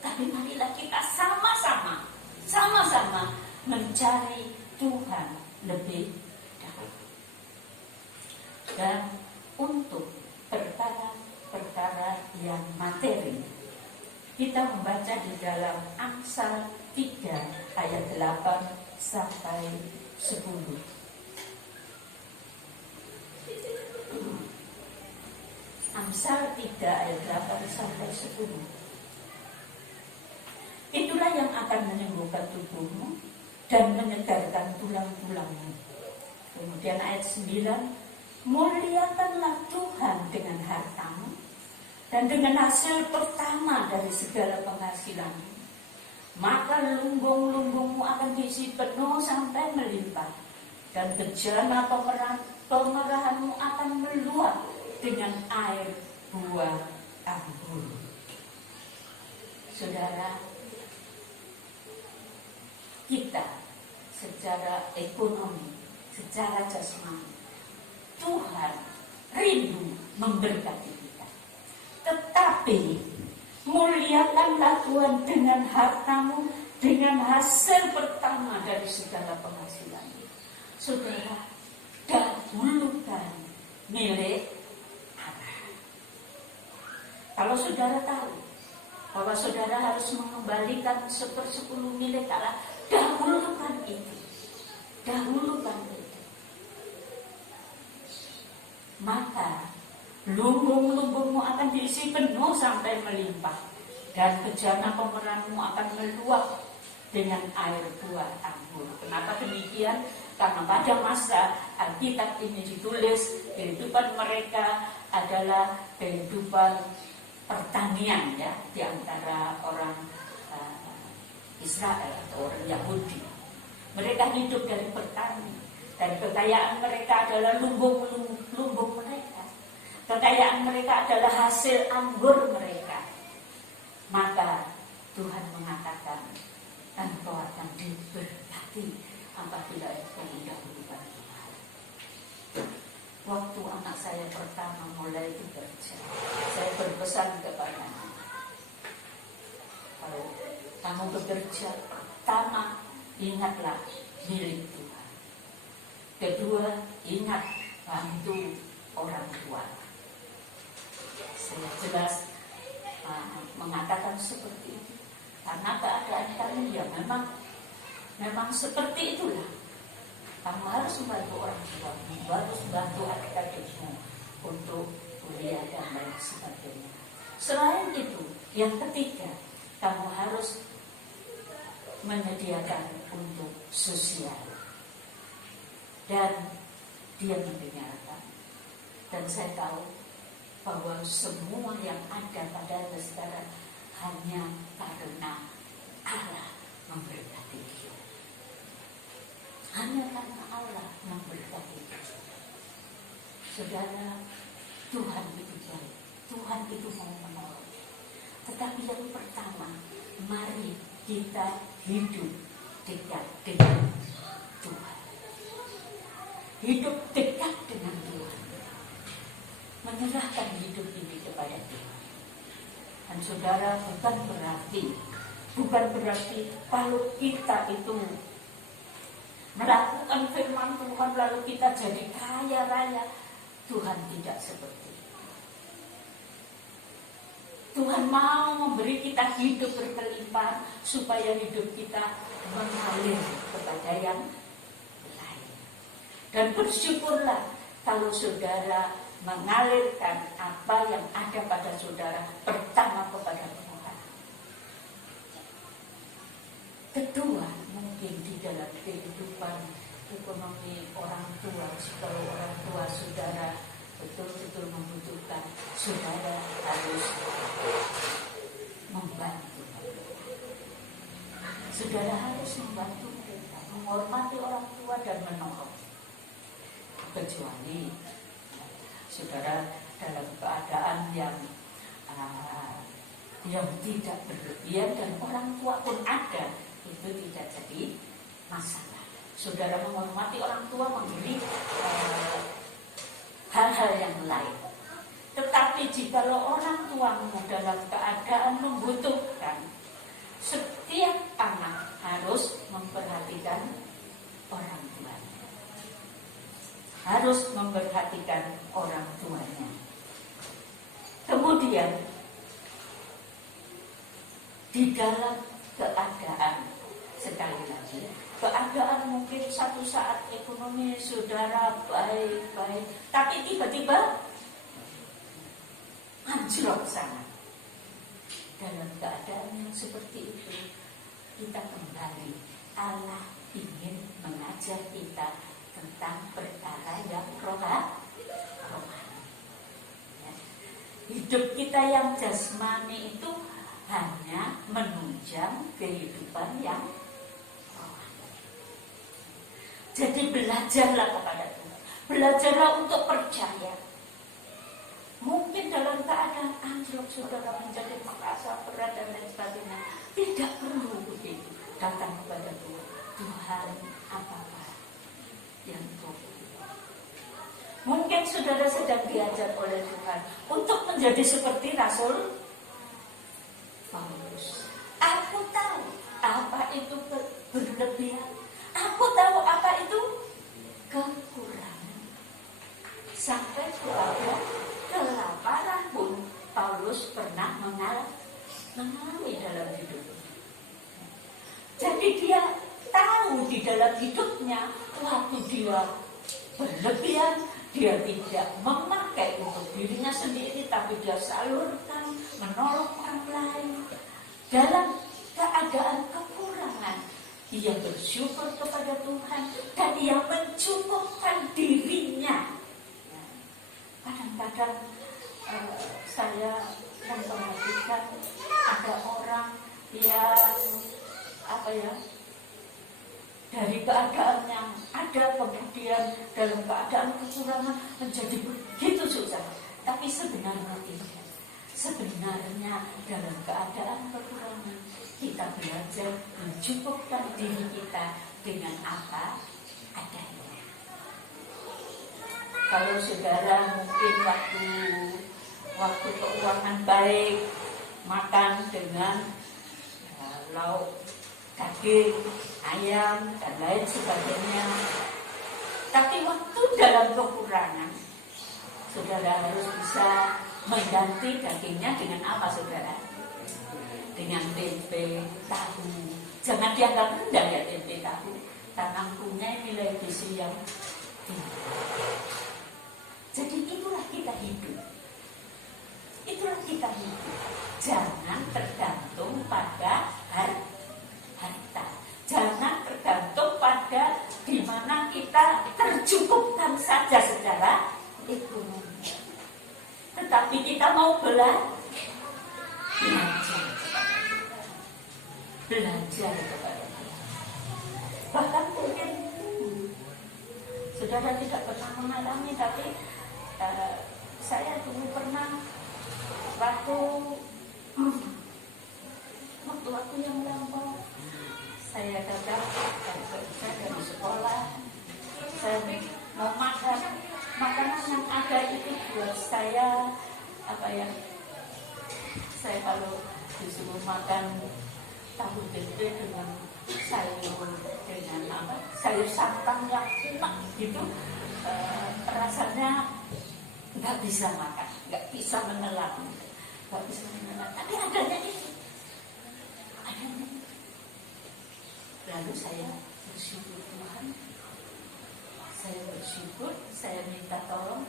Tapi marilah kita sama-sama mencari Tuhan lebih dahulu. Dan untuk perkara-perkara yang materi, kita membaca di dalam Amsal 3 ayat 8 sampai 10. Amsal 3 ayat 8 sampai 10. Itulah yang akan menyembuhkan tubuhmu dan menyegarkan tulang-tulangmu. Kemudian ayat 9, muliakanlah Tuhan dengan hartamu dan dengan hasil pertama dari segala penghasilanmu. Maka lumbung-lumbungmu akan diisi penuh sampai melimpah, dan bejana pemerahanmu akan meluap dengan air buah anggur. Saudara, kita secara ekonomi, secara jasmani, Tuhan rindu memberkati kita. Tetapi muliakanlah Tuhan dengan hartamu, dengan hasil pertama dari segala penghasilan. Saudara, dahulukan milik Allah. Kalau saudara tahu bahwa saudara harus mengembalikan 1/10 milik Allah, dahulukan itu. Dahulukan itu. Maka lumbung-lumbungmu akan diisi penuh sampai melimpah, dan bejana pemerahanmu akan meluap dengan air buah anggur. Kenapa demikian? Karena pada masa Alkitab ini ditulis, kehidupan mereka adalah kehidupan pertanian, ya, di antara orang Israel atau orang Yahudi. Mereka hidup dari bertani, dan kekayaan mereka adalah lumbung mereka. Kekayaan mereka adalah hasil anggur mereka. Maka Tuhan mengatakan, engkau akan diberkati apabila engkau mendahulukan Tuhan. Waktu anak saya pertama mulai bekerja, saya berpesan kepadanya, kalau kamu bekerja, pertama ingatlah milik Tuhan. Kedua, ingat bantu orang tua. Saya jelas mengatakan seperti itu karena keadaan kami ya memang seperti itulah. Kamu harus membantu orang tua, harus membantu adik-adikmu untuk kuliah dan lain sebagainya. Selain itu, yang ketiga, kamu harus menyediakan untuk sosial. Dan dia mendengarkan. Dan saya tahu bahwa semua yang ada pada saudara hanya karena Allah memberkati dia. Hanya karena Allah memberkati dia. Saudara, Tuhan itu baik, Tuhan itu mau menolong. Tetapi yang pertama, mari kita hidup dekat dengan Tuhan. Hidup dekat dengan Tuhan. Menyerahkan hidup ini kepada Tuhan. Dan saudara, bukan berarti kalau kita itu melakukan firman Tuhan lalu kita jadi kaya raya. Tuhan tidak seperti itu. Tuhan mau memberi kita hidup berkelimpahan supaya hidup kita mengalir kepada yang lain. Dan bersyukurlah kalau saudara mengalirkan apa yang ada pada saudara pertama kepada Tuhan. Kedua, mungkin di dalam kehidupan ekonomi orang tua, kalau orang tua saudara betul-betul membutuhkan, saudara harus membantu. Saudara harus membantu mereka, menghormati orang tua dan menolong. Kecuali saudara dalam keadaan yang tidak berlebihan dan orang tua pun ada, itu tidak jadi masalah. Saudara menghormati orang tua memberi hal-hal yang lain. Tetapi jika orang tuamu dalam keadaan membutuhkan, setiap anak harus memperhatikan orang tuanya. Harus memperhatikan orang tuanya. Kemudian di dalam keadaan, sekali lagi, keadaan mungkin satu saat ekonomi saudara baik-baik, tapi tiba-tiba anjlok sangat. Dalam keadaan yang seperti itu, kita kembali. Allah ingin mengajar kita tentang perkara yang rohani. Ya. Hidup kita yang jasmani itu hanya menunjang kehidupan yang jadi belajarlah kepada Tuhan. Belajarlah untuk percaya. Mungkin dalam keadaan anjlok saudara menjadi merasa berat dan lain sebagainya. Tidak perlu begitu. Datang kepada Tuhan. Tuhan, apa-apa yang Kau butuhkan. Mungkin saudara sedang diajar oleh Tuhan untuk menjadi seperti Rasul Paulus. Aku tahu apa itu berlebihan. Aku tahu apa itu kekurangan. Sampai kepada kelaparan pun Paulus pernah mengalami dalam hidupnya. Jadi dia tahu di dalam hidupnya waktu dia berlebihan, dia tidak memakai untuk dirinya sendiri, tapi dia salurkan, menolong orang lain. Dalam keadaan kekurangan, dia bersyukur kepada Tuhan dan dia mencukupkan dirinya. Kadang-kadang saya memperhatikan ada orang yang dari keadaan yang ada kemudian dalam keadaan kekurangan menjadi begitu susah. Tapi sebenarnya tidak. Sebenarnya dalam keadaan kekurangan kita belajar mencukupkan diri kita dengan apa adanya. Kalau saudara mungkin waktu keuangan baik, makan dengan lauk, daging, ayam, dan lain sebagainya. Tapi waktu dalam kekurangan, saudara harus bisa mengganti dagingnya dengan apa saudara? Dengan tempe, tahu. Jangan dianggap rendah ya tempe tahu, karena punya nilai gizi yang tinggi. Jadi itulah kita hidup. Itulah kita hidup. Jangan tergantung pada harta. Jangan tergantung pada di mana kita tercukupkan saja secara ekonomi. tetapi kita mau belajar kepada Tuhan. Bahkan mungkin saudara tidak pernah mengalami, tapi saya dulu pernah waktu yang lampau, saya datang dari sekolah, saya mau makan makanan yang ada itu buat saya saya kalau disuruh makan tahu tempe dengan sayur santan yang enak gitu, rasanya nggak bisa makan, nggak bisa menelan, tapi adanya itu. Lalu saya bersyukur Tuhan, saya minta tolong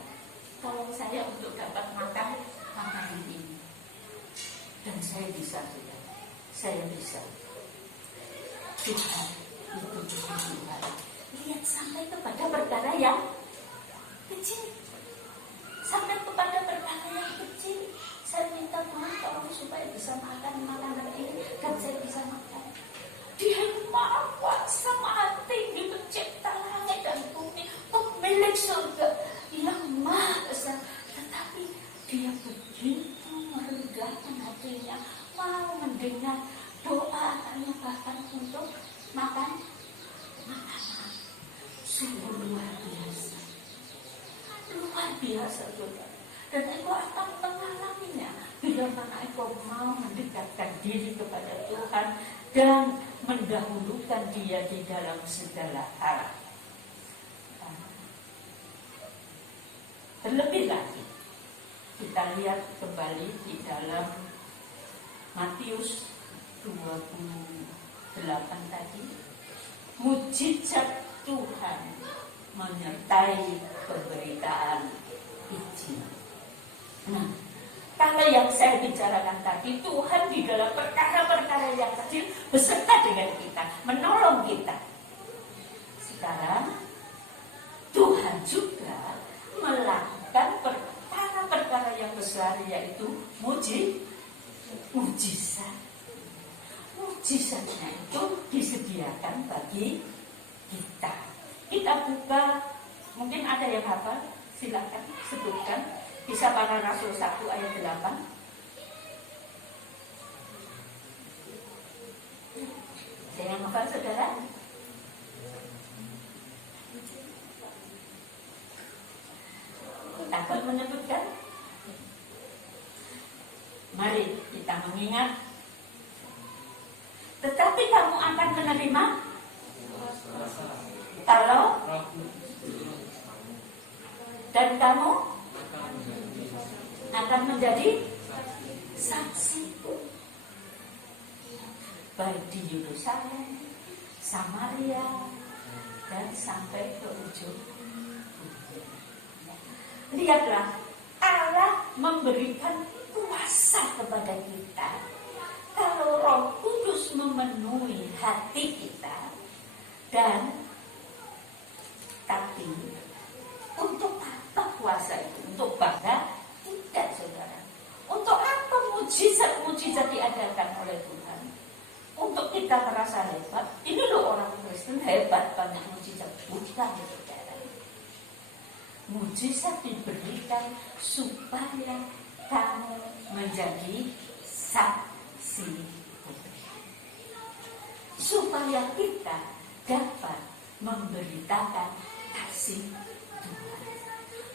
saya untuk dapat makan makanan ini, dan saya bisa. Tuhan itu Tuhan. Lihat sampai kepada perkara yang kecil, saya minta Tuhan tolong supaya bisa makan makanan ini, dan saya bisa makan. Dia yang maha kuasa, maha tinggi, pencipta langit dan bumi, pemilik surga yang maha besar. Tetapi dia begitu merendahkan hatinya, mau mendengar doa anaknya, bahkan untuk makan makanan. Sungguh luar biasa saudara. Dan engkau akan mengalaminya bila mana engkau mau mendekatkan diri kepada Tuhan dan mendahulukan Dia di dalam segala hal. Terlebih lagi, kita lihat kembali di dalam Matius 28 tadi, mujizat Tuhan menyertai pemberitaan Injil. Nah, kalau yang saya bicarakan tadi, Tuhan di dalam perkara-perkara yang kecil beserta dengan kita, menolong kita. Sekarang Tuhan juga melakukan perkara-perkara yang besar, yaitu mujizat. Mujizatnya itu disediakan bagi kita. Kita buka, mungkin ada yang hafal, silakan sebutkan. Kisah Para Rasul 1 ayat 8. Jangan hafal saudara. Takut menyebutkan? Mari kita mengingat. Tetapi kamu akan menerima kalau dan kamu akan menjadi saksiku, baik di Yerusalem, Samaria, dan sampai ke ujung. Lihatlah, Allah memberikan kuasa kepada kita. Kalau Roh Kudus memenuhi hati kita, dan tapi untuk apa kuasa itu? Untuk bangga? Tidak, saudara. Untuk apa mujizat diadakan oleh Tuhan? Untuk kita merasa hebat. Ini loh orang Kristen hebat, banyak mujizat. Bukan, saudara. Mujizat diberikan supaya kamu menjadi saksi, supaya kita dapat memberitakan kasih Tuhan,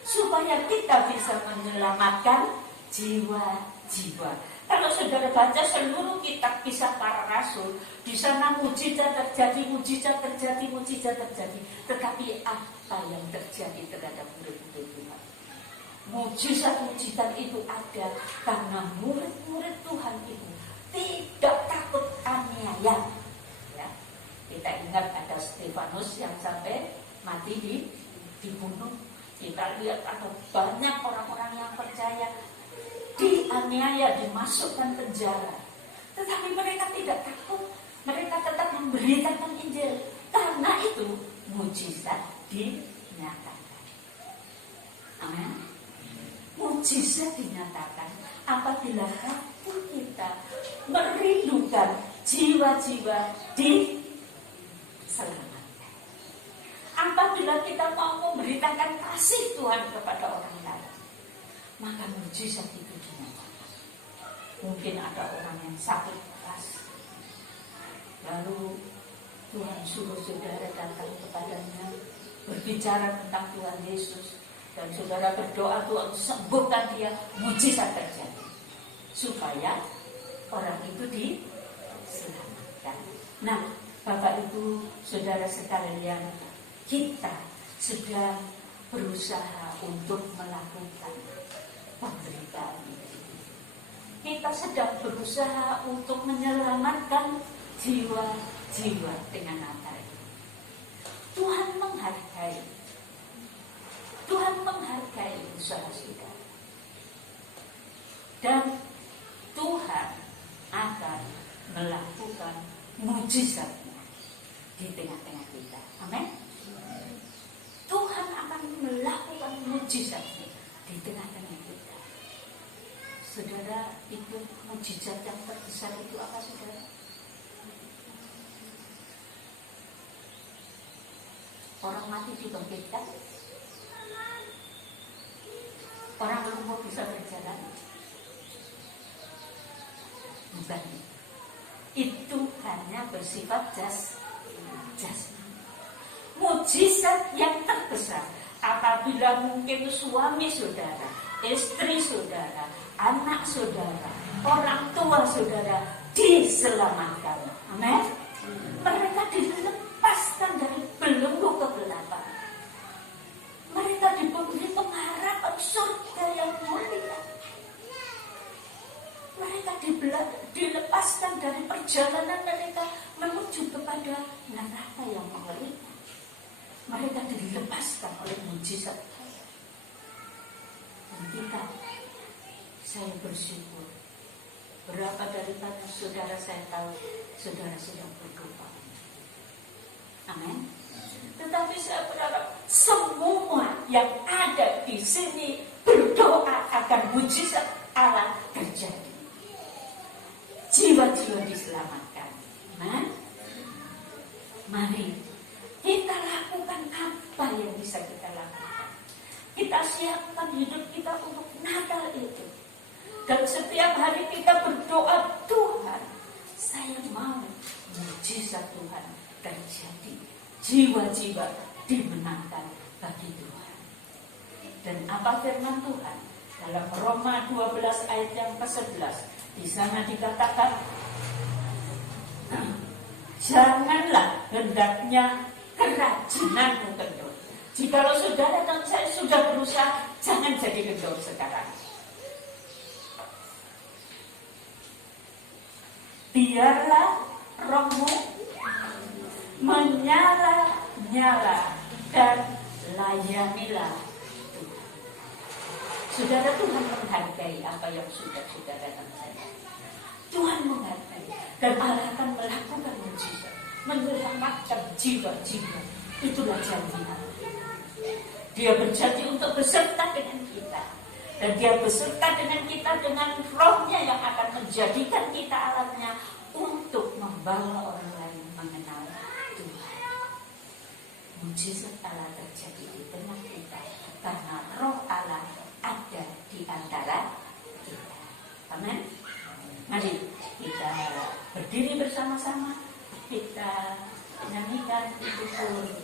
supaya kita bisa menyelamatkan jiwa-jiwa. Kalau saudara baca seluruh kitab Kisah Para Rasul, di sana mujizat terjadi. Tetapi apa yang terjadi terhadap murid-murid Tuhan? Mujizat itu ada karena murid-murid Tuhan itu tidak takut aniaya. Ya. Kita ingat ada Stefanus yang sampai mati dibunuh. Kita lihat ada banyak orang-orang yang percaya dianiaya, dimasukkan penjara. Tetapi mereka tidak takut. Mereka tetap memberitakan Injil. Karena itu mujizat dinyatakan. Amin. mujizat dinyatakan apabila hati kita merindukan jiwa-jiwa diselamatkan. Apabila kita mau memberitakan kasih Tuhan kepada orang lain, maka mujizat itu dinyatakan. Mungkin ada orang yang sakit keras, lalu Tuhan suruh saudara datang kepadanya, berbicara tentang Tuhan Yesus, dan saudara berdoa, Tuhan sembuhkan dia, mujizat terjadi, supaya orang itu diselamatkan. Nah, Bapak Ibu, saudara sekalian, kita sedang berusaha untuk melakukan pemberitaan ini. Kita sedang berusaha untuk menyelamatkan jiwa-jiwa dengan apa itu. Tuhan menghargai usaha saudara. Dan Tuhan akan melakukan mujizatnya di tengah-tengah kita. Amin. Tuhan akan melakukan mujizatnya di tengah-tengah kita. Saudara, itu mujizat yang terbesar itu apa, saudara? Orang mati dibangkitkan, orang lumpuh bisa berjalan. Bukan, itu hanya bersifat jasmani. Mujizat yang terbesar apabila mungkin suami saudara, istri saudara, anak saudara, orang tua saudara diselamatkan. Amin. Mereka dilepaskan dari belenggu kegelapan. Mereka diberi pengharapan surga yang mulia. Mereka dilepaskan dari perjalanan mereka menuju kepada neraka yang mengerikan. Mereka dilepaskan oleh mujizat. Dan kita, saya bersyukur, berapa daripada saudara saya tahu, saudara sedang berdoa. Amin. Tetapi saya berharap semua yang ada di sini berdoa agar mujizat Allah terjadi. Jiwa-jiwa diselamatkan. Amin. Mari kita lakukan apa yang bisa kita lakukan. Kita siapkan hidup kita untuk Natal itu. Dan setiap hari kita berdoa, Tuhan, saya mau mujizat Tuhan terjadi. Jiwa-jiwa dimenangkan bagi Tuhan. Dan apa firman Tuhan? Dalam Roma 12 ayat yang ke-11, di sana dikatakan, janganlah hendaknya kerajinanmu kendor. Jikalau saudara dan saya sudah berusaha, jangan jadi kendor sekarang. Biarlah rohmu menyala-nyala dan layanilah Tuhan. Saudara, Tuhan menghargai apa yang sudah saudara dan saya. Tuhan menghargai dan Allah akan melakukan mujizat, menyelamatkan jiwa-jiwa. Itulah janji Allah. Dia berjanji untuk beserta dengan kita. Dan dia beserta dengan kita dengan rohnya yang akan menjadikan kita alatnya untuk membawa orang lain mengenal Tuhan. Mujizat Allah terjadi di tengah kita karena roh Allah ada di antara kita. Amin. Mari kita berdiri bersama-sama, kita nyanyikan itu.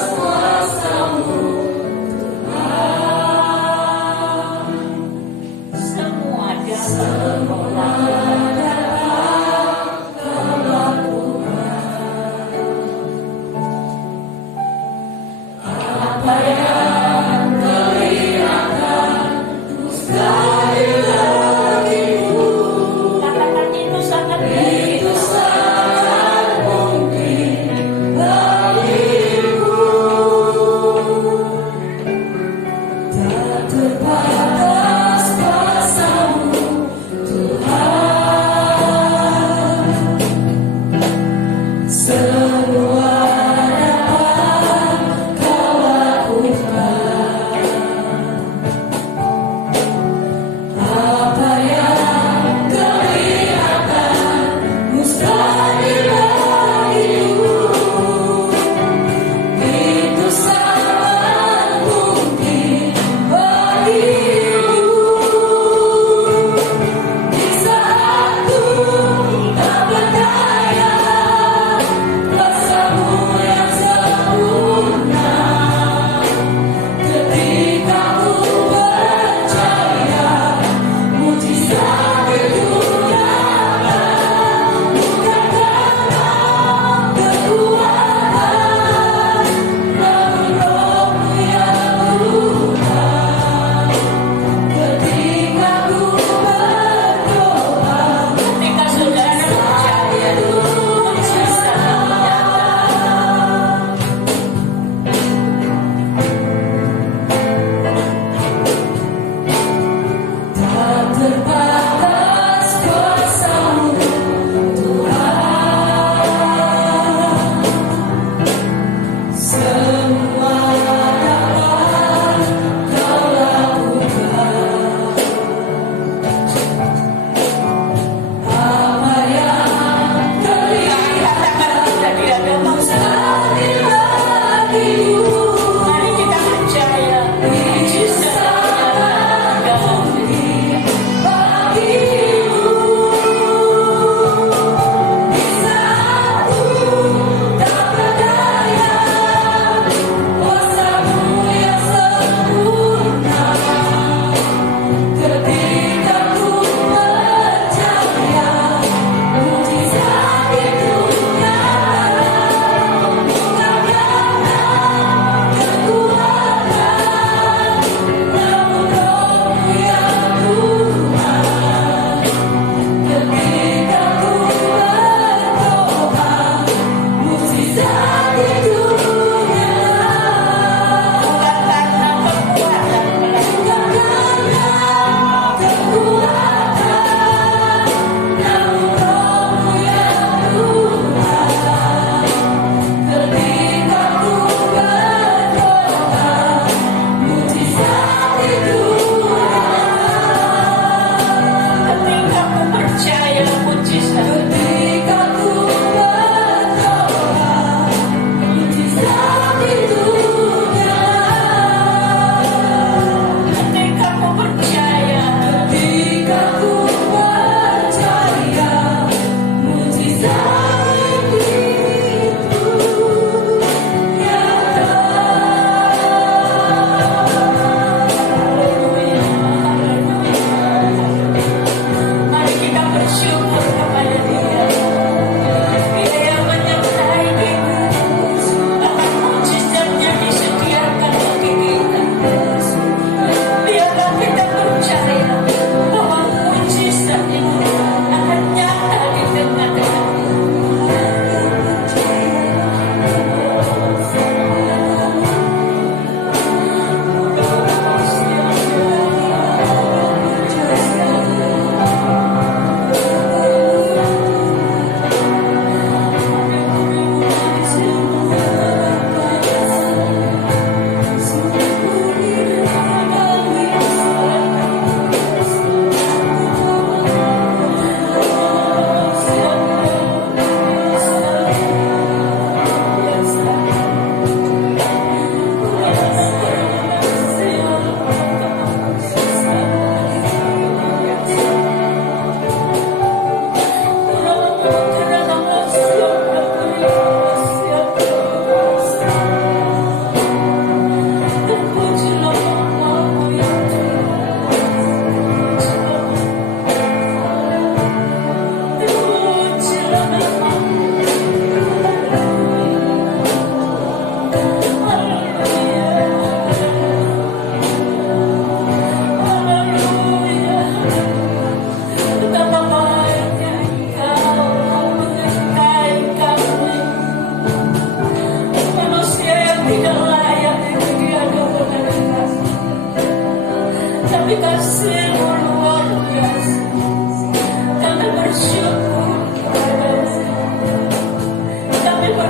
Kuasamu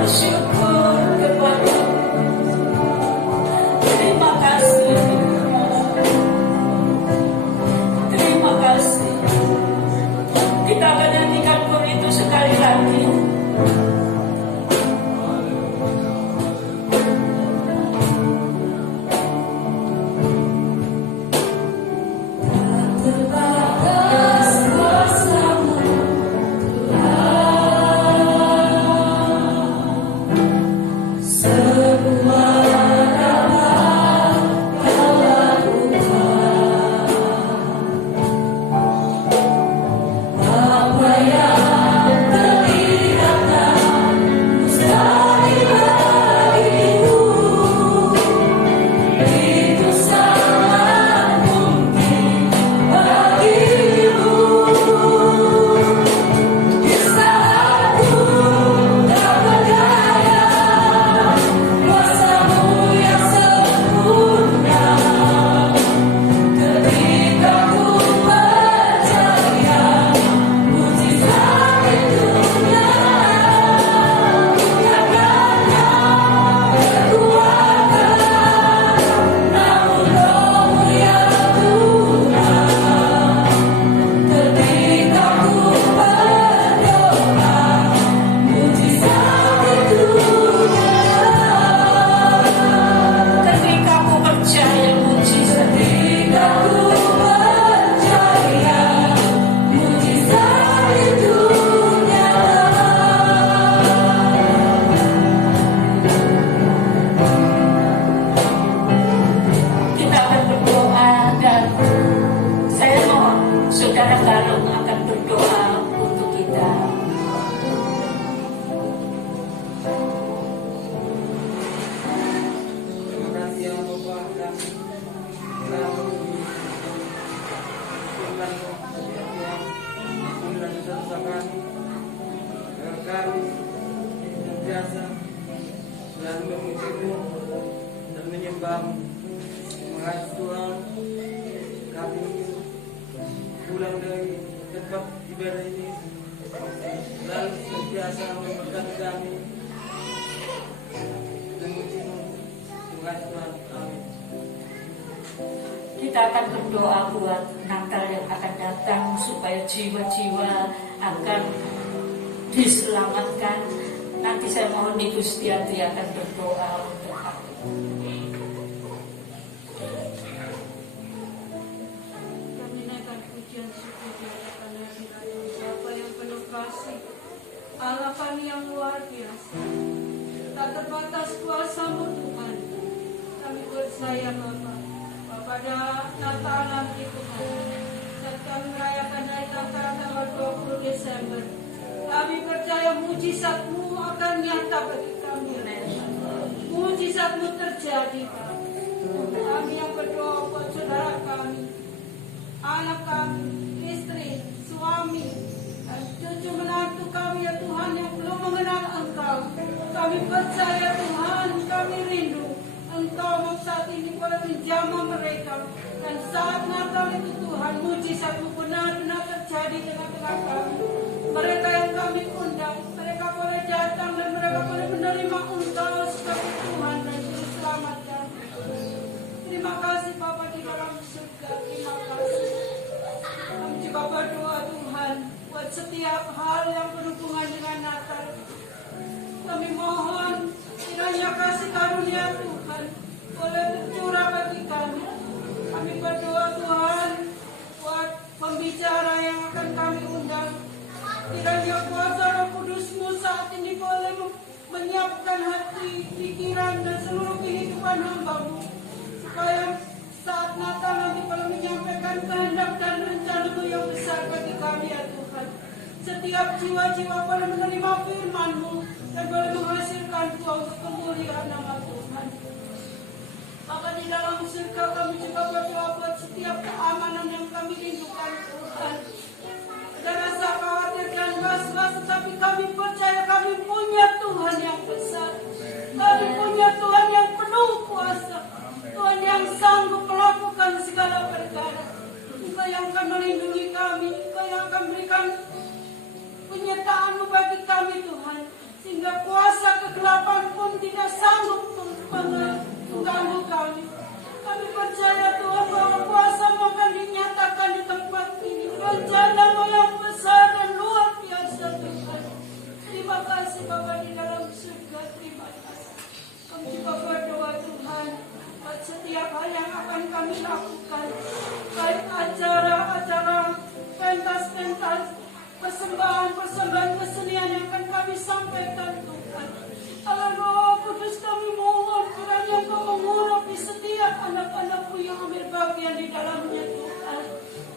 bersyukur kepada terima kasih terima kasih kita akan nyanyikan kor itu sekali lagi. Kita akan berdoa buat Natal yang akan datang supaya jiwa-jiwa akan diselamatkan. Nanti saya mohon Ibu Setiati akan berdoa untuk aku. Kami naikkan pujian syukur di hadapan hadirat Bapa yang penuh kasih, Allah kami yang luar biasa. Tak terbatas kuasa-Mu Tuhan. Kami percaya Bapa, pada Natal nanti Tuhan, saat kami merayakan hari Natal tanggal 20 Desember, kami percaya mujizat-Mu akan nyata bagi kami. Mujizat-Mu terjadi, Pak. Kami yang berdoa buat saudara kami, anak kami, istri, suami, dan cucu menantu kami ya Tuhan yang belum mengenal Engkau. Kami percaya Tuhan, kami rindu Engkau saat ini boleh menjamah mereka. Dan saat Natal itu Tuhan, mujizat-Mu benar-benar terjadi di tengah-tengah kami. Mereka yang kami undang, mereka boleh datang dan mereka boleh menerima Engkau sebagai Tuhan dan Juru Selamat kami. Terima kasih Bapa di dalam surga, terima kasih. Kami juga berdoa Tuhan buat setiap hal yang berhubungan dengan Natal. Kami mohon kiranya kasih karunia Tuhan boleh tercurah bagi kami. Kami berdoa Tuhan buat pembicara yang akan kami undang. Kiranya kuasa Roh Kudus-Mu saat ini boleh menyiapkan hati, pikiran dan seluruh kehidupan hamba-Mu, supaya saat Natal nanti boleh menyampaikan kehendak dan rencana-Mu yang besar bagi kami ya Tuhan. Setiap jiwa-jiwa boleh menerima firman-Mu dan boleh menghasilkan buah untuk kemuliaan nama Tuhan. Maka di dalam surga kami juga berdoa buat setiap keamanan yang kami rindukan Tuhan. Ada rasa khawatir dan was-was, tetapi kami percaya kami punya Tuhan yang besar. Kami punya Tuhan yang penuh kuasa. Tuhan yang sanggup melakukan segala perkara. Engkau yang akan melindungi kami. Engkau yang akan berikan penyertaan-Mu bagi kami Tuhan. Sehingga kuasa yang akan kami lakukan, baik acara-acara pentas-pentas, persembahan-persembahan kesenian yang akan kami sampaikan Tuhan. Allah Roh Kudus, kami mohon kiranya Kau mengurapi setiap anak-anak-Mu yang ambil bagian di dalamnya Tuhan.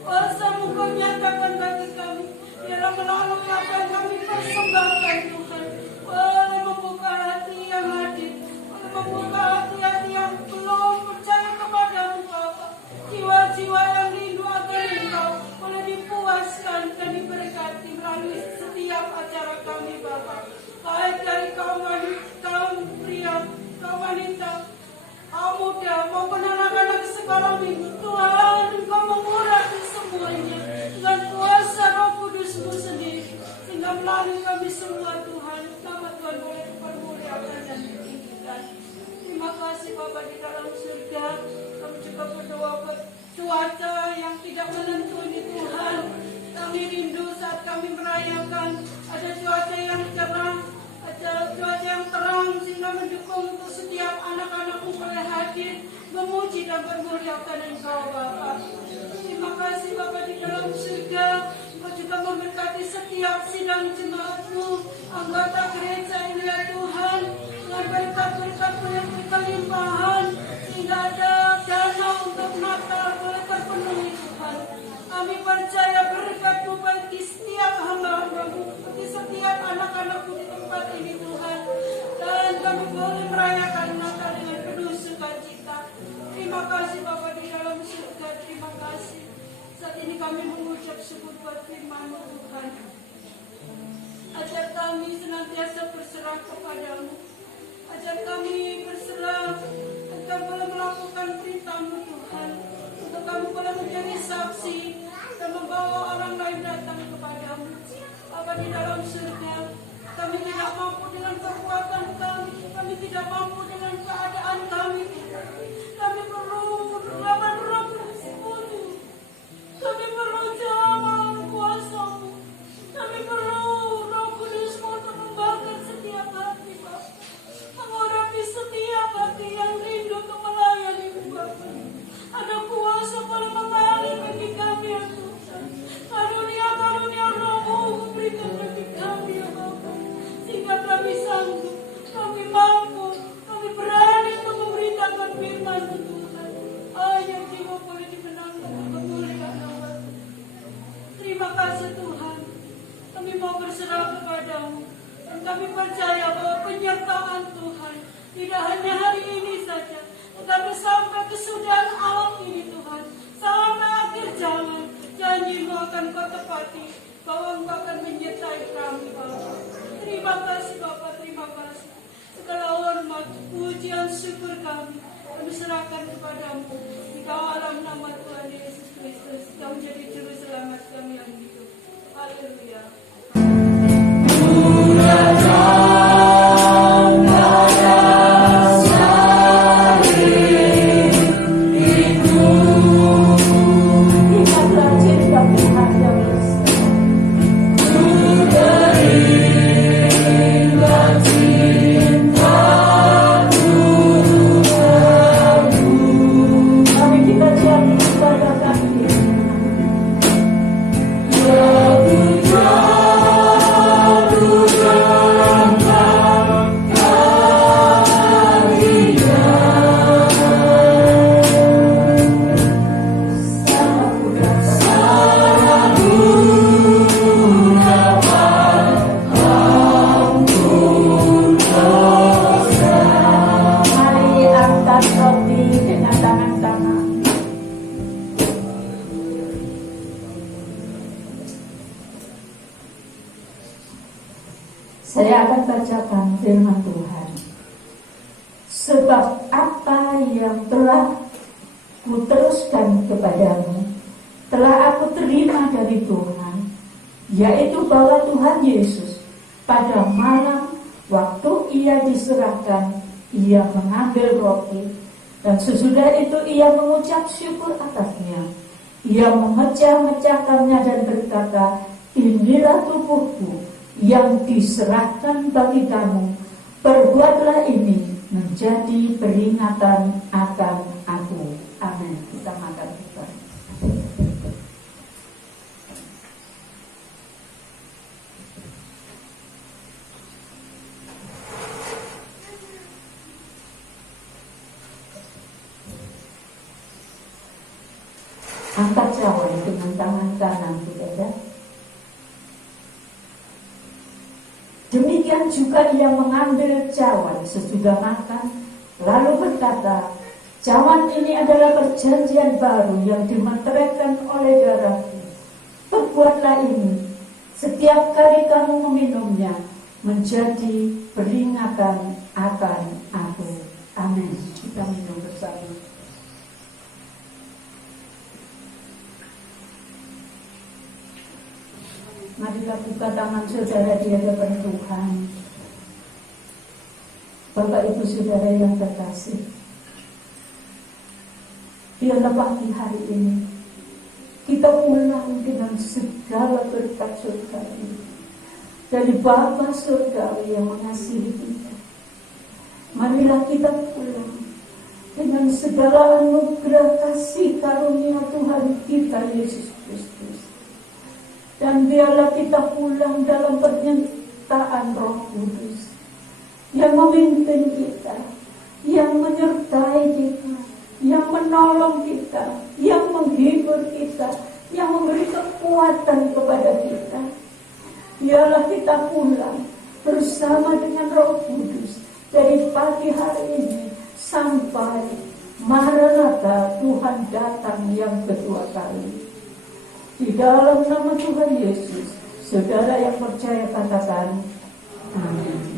Kuasa-Mu Kau nyatakan bagi kami, biarlah melalui apa yang kami persembahkan Tuhan, boleh membuka hati yang hadir, boleh membuka hati-hati yang belum percaya kepada-Mu Bapa. Jiwa-jiwa yang rindu akan Engkau boleh dipuaskan dan diberkati melalui setiap acara kami Bapa. Baik dari kaum pria, kaum wanita, kaum muda maupun anak-anak sekolah minggu, Tuhan Engkau mengurapi semuanya dengan kuasa Roh Kudus-Mu sendiri, sehingga melalui kami semua Tuhan, nama Tuhan boleh dipermuliakan dan ditinggikan. Terima kasih Bapa di dalam surga. Kami juga berdoa buat cuaca yang tidak menentu ini Tuhan. Kami rindu saat kami merayakan ada cuaca yang cerah, ada cuaca yang terang, sehingga mendukung untuk setiap anak-anak-Mu boleh hadir, memuji dan bermuliakan Engkau Bapa. Terima kasih Bapa di dalam surga. Engkau juga memberkati setiap sidang jemaat-Mu, anggota gereja ini ya Tuhan, dengan berkat-berkat-Mu yang berkelimpahan, sehingga ada dana untuk Natal boleh terpenuhi Tuhan. Kami percaya berkat-Mu bagi setiap hamba-hamba-Mu, bagi setiap anak-anak-Mu di tempat ini Tuhan, dan kami boleh merayakan Natal dengan penuh sukacita. Terima kasih Bapa di dalam surga, terima kasih. Saat ini kami mengucap syukur buat firman-Mu Tuhan. Ajar kami senantiasa berserah kepada-Mu. Ajar kami berserah agar boleh melakukan perintah-Mu Tuhan, untuk kami boleh menjadi saksi dan membawa orang lain datang kepada-Mu. Bapa di dalam surga, kami tidak mampu dengan kekuatan kami tidak mampu dengan keadaan kami. Kami perlu pertolongan Roh Kudus. Kami perlu jalan kuasa-Mu. Kami perlu Roh Kudus-Mu untuk membakar setiap hati Bapa, mengurapi setiap hati yang rindu untuk melayani-Mu Bapa. Ada kuasa boleh mengalir bagi kami ya Tuhan. Karunia-karunia Roh-Mu berikan bagi kami ya Bapa, sehingga kami sanggup, kami mampu, kami berani untuk memberitakan firman-Mu Tuhan. Ayat jiwa boleh dimenangkan dan memuliakan nama-Mu. Terima kasih Tuhan. Kami mau berserah kepada-Mu, dan kami percaya bahwa penyertaan Tuhan tidak hanya hari ini saja, tetapi sampai kesudahan alam ini Tuhan, sampai akhir zaman. Janji-Mu akan Kau tepati, bahwa Engkau akan menyertai kami Bapa. Terima kasih Bapa, terima kasih. Segala hormat, pujian, syukur kami serahkan kepada-Mu di dalam nama Tuhan Yesus Kristus, yang menjadi juru selamat kami yang hidup. Haleluya. Saya akan bacakan firman Tuhan. Sebab apa yang telah kuteruskan kepadamu, telah aku terima dari Tuhan, yaitu bahwa Tuhan Yesus pada malam waktu Ia diserahkan, Ia mengambil roti, dan sesudah itu Ia mengucap syukur atasnya. Ia memecah-mecahkannya dan berkata, inilah tubuhku yang diserahkan bagi kamu, perbuatlah ini menjadi peringatan akan aku. cawan dengan tangan kanan, saudara. Demikian juga ia mengambil cawan sesudah makan, lalu berkata, cawan ini adalah perjanjian baru yang dimeteraikan oleh darahku. Perbuatlah ini setiap kali kamu meminumnya, menjadi peringatan akan aku. Amin. Kita minum bersama. Marilah buka tangan saudara di hadapan Tuhan. Bapak Ibu Saudara yang terkasih, biarlah pagi hari ini kita pulang dengan segala berkat surgawi dari Bapa surgawi yang mengasihi kita. Marilah kita pulang dengan segala anugerah kasih karunia Tuhan kita Yesus Kristus. Dan biarlah kita pulang dalam penyertaan Roh Kudus yang memimpin kita, yang menyertai kita, yang menolong kita, yang menghibur kita, yang memberi kekuatan kepada kita. Biarlah kita pulang bersama dengan Roh Kudus dari pagi hari ini sampai Maranatha, Tuhan datang yang kedua kali. Di dalam nama Tuhan Yesus, saudara yang percaya katakan, amin.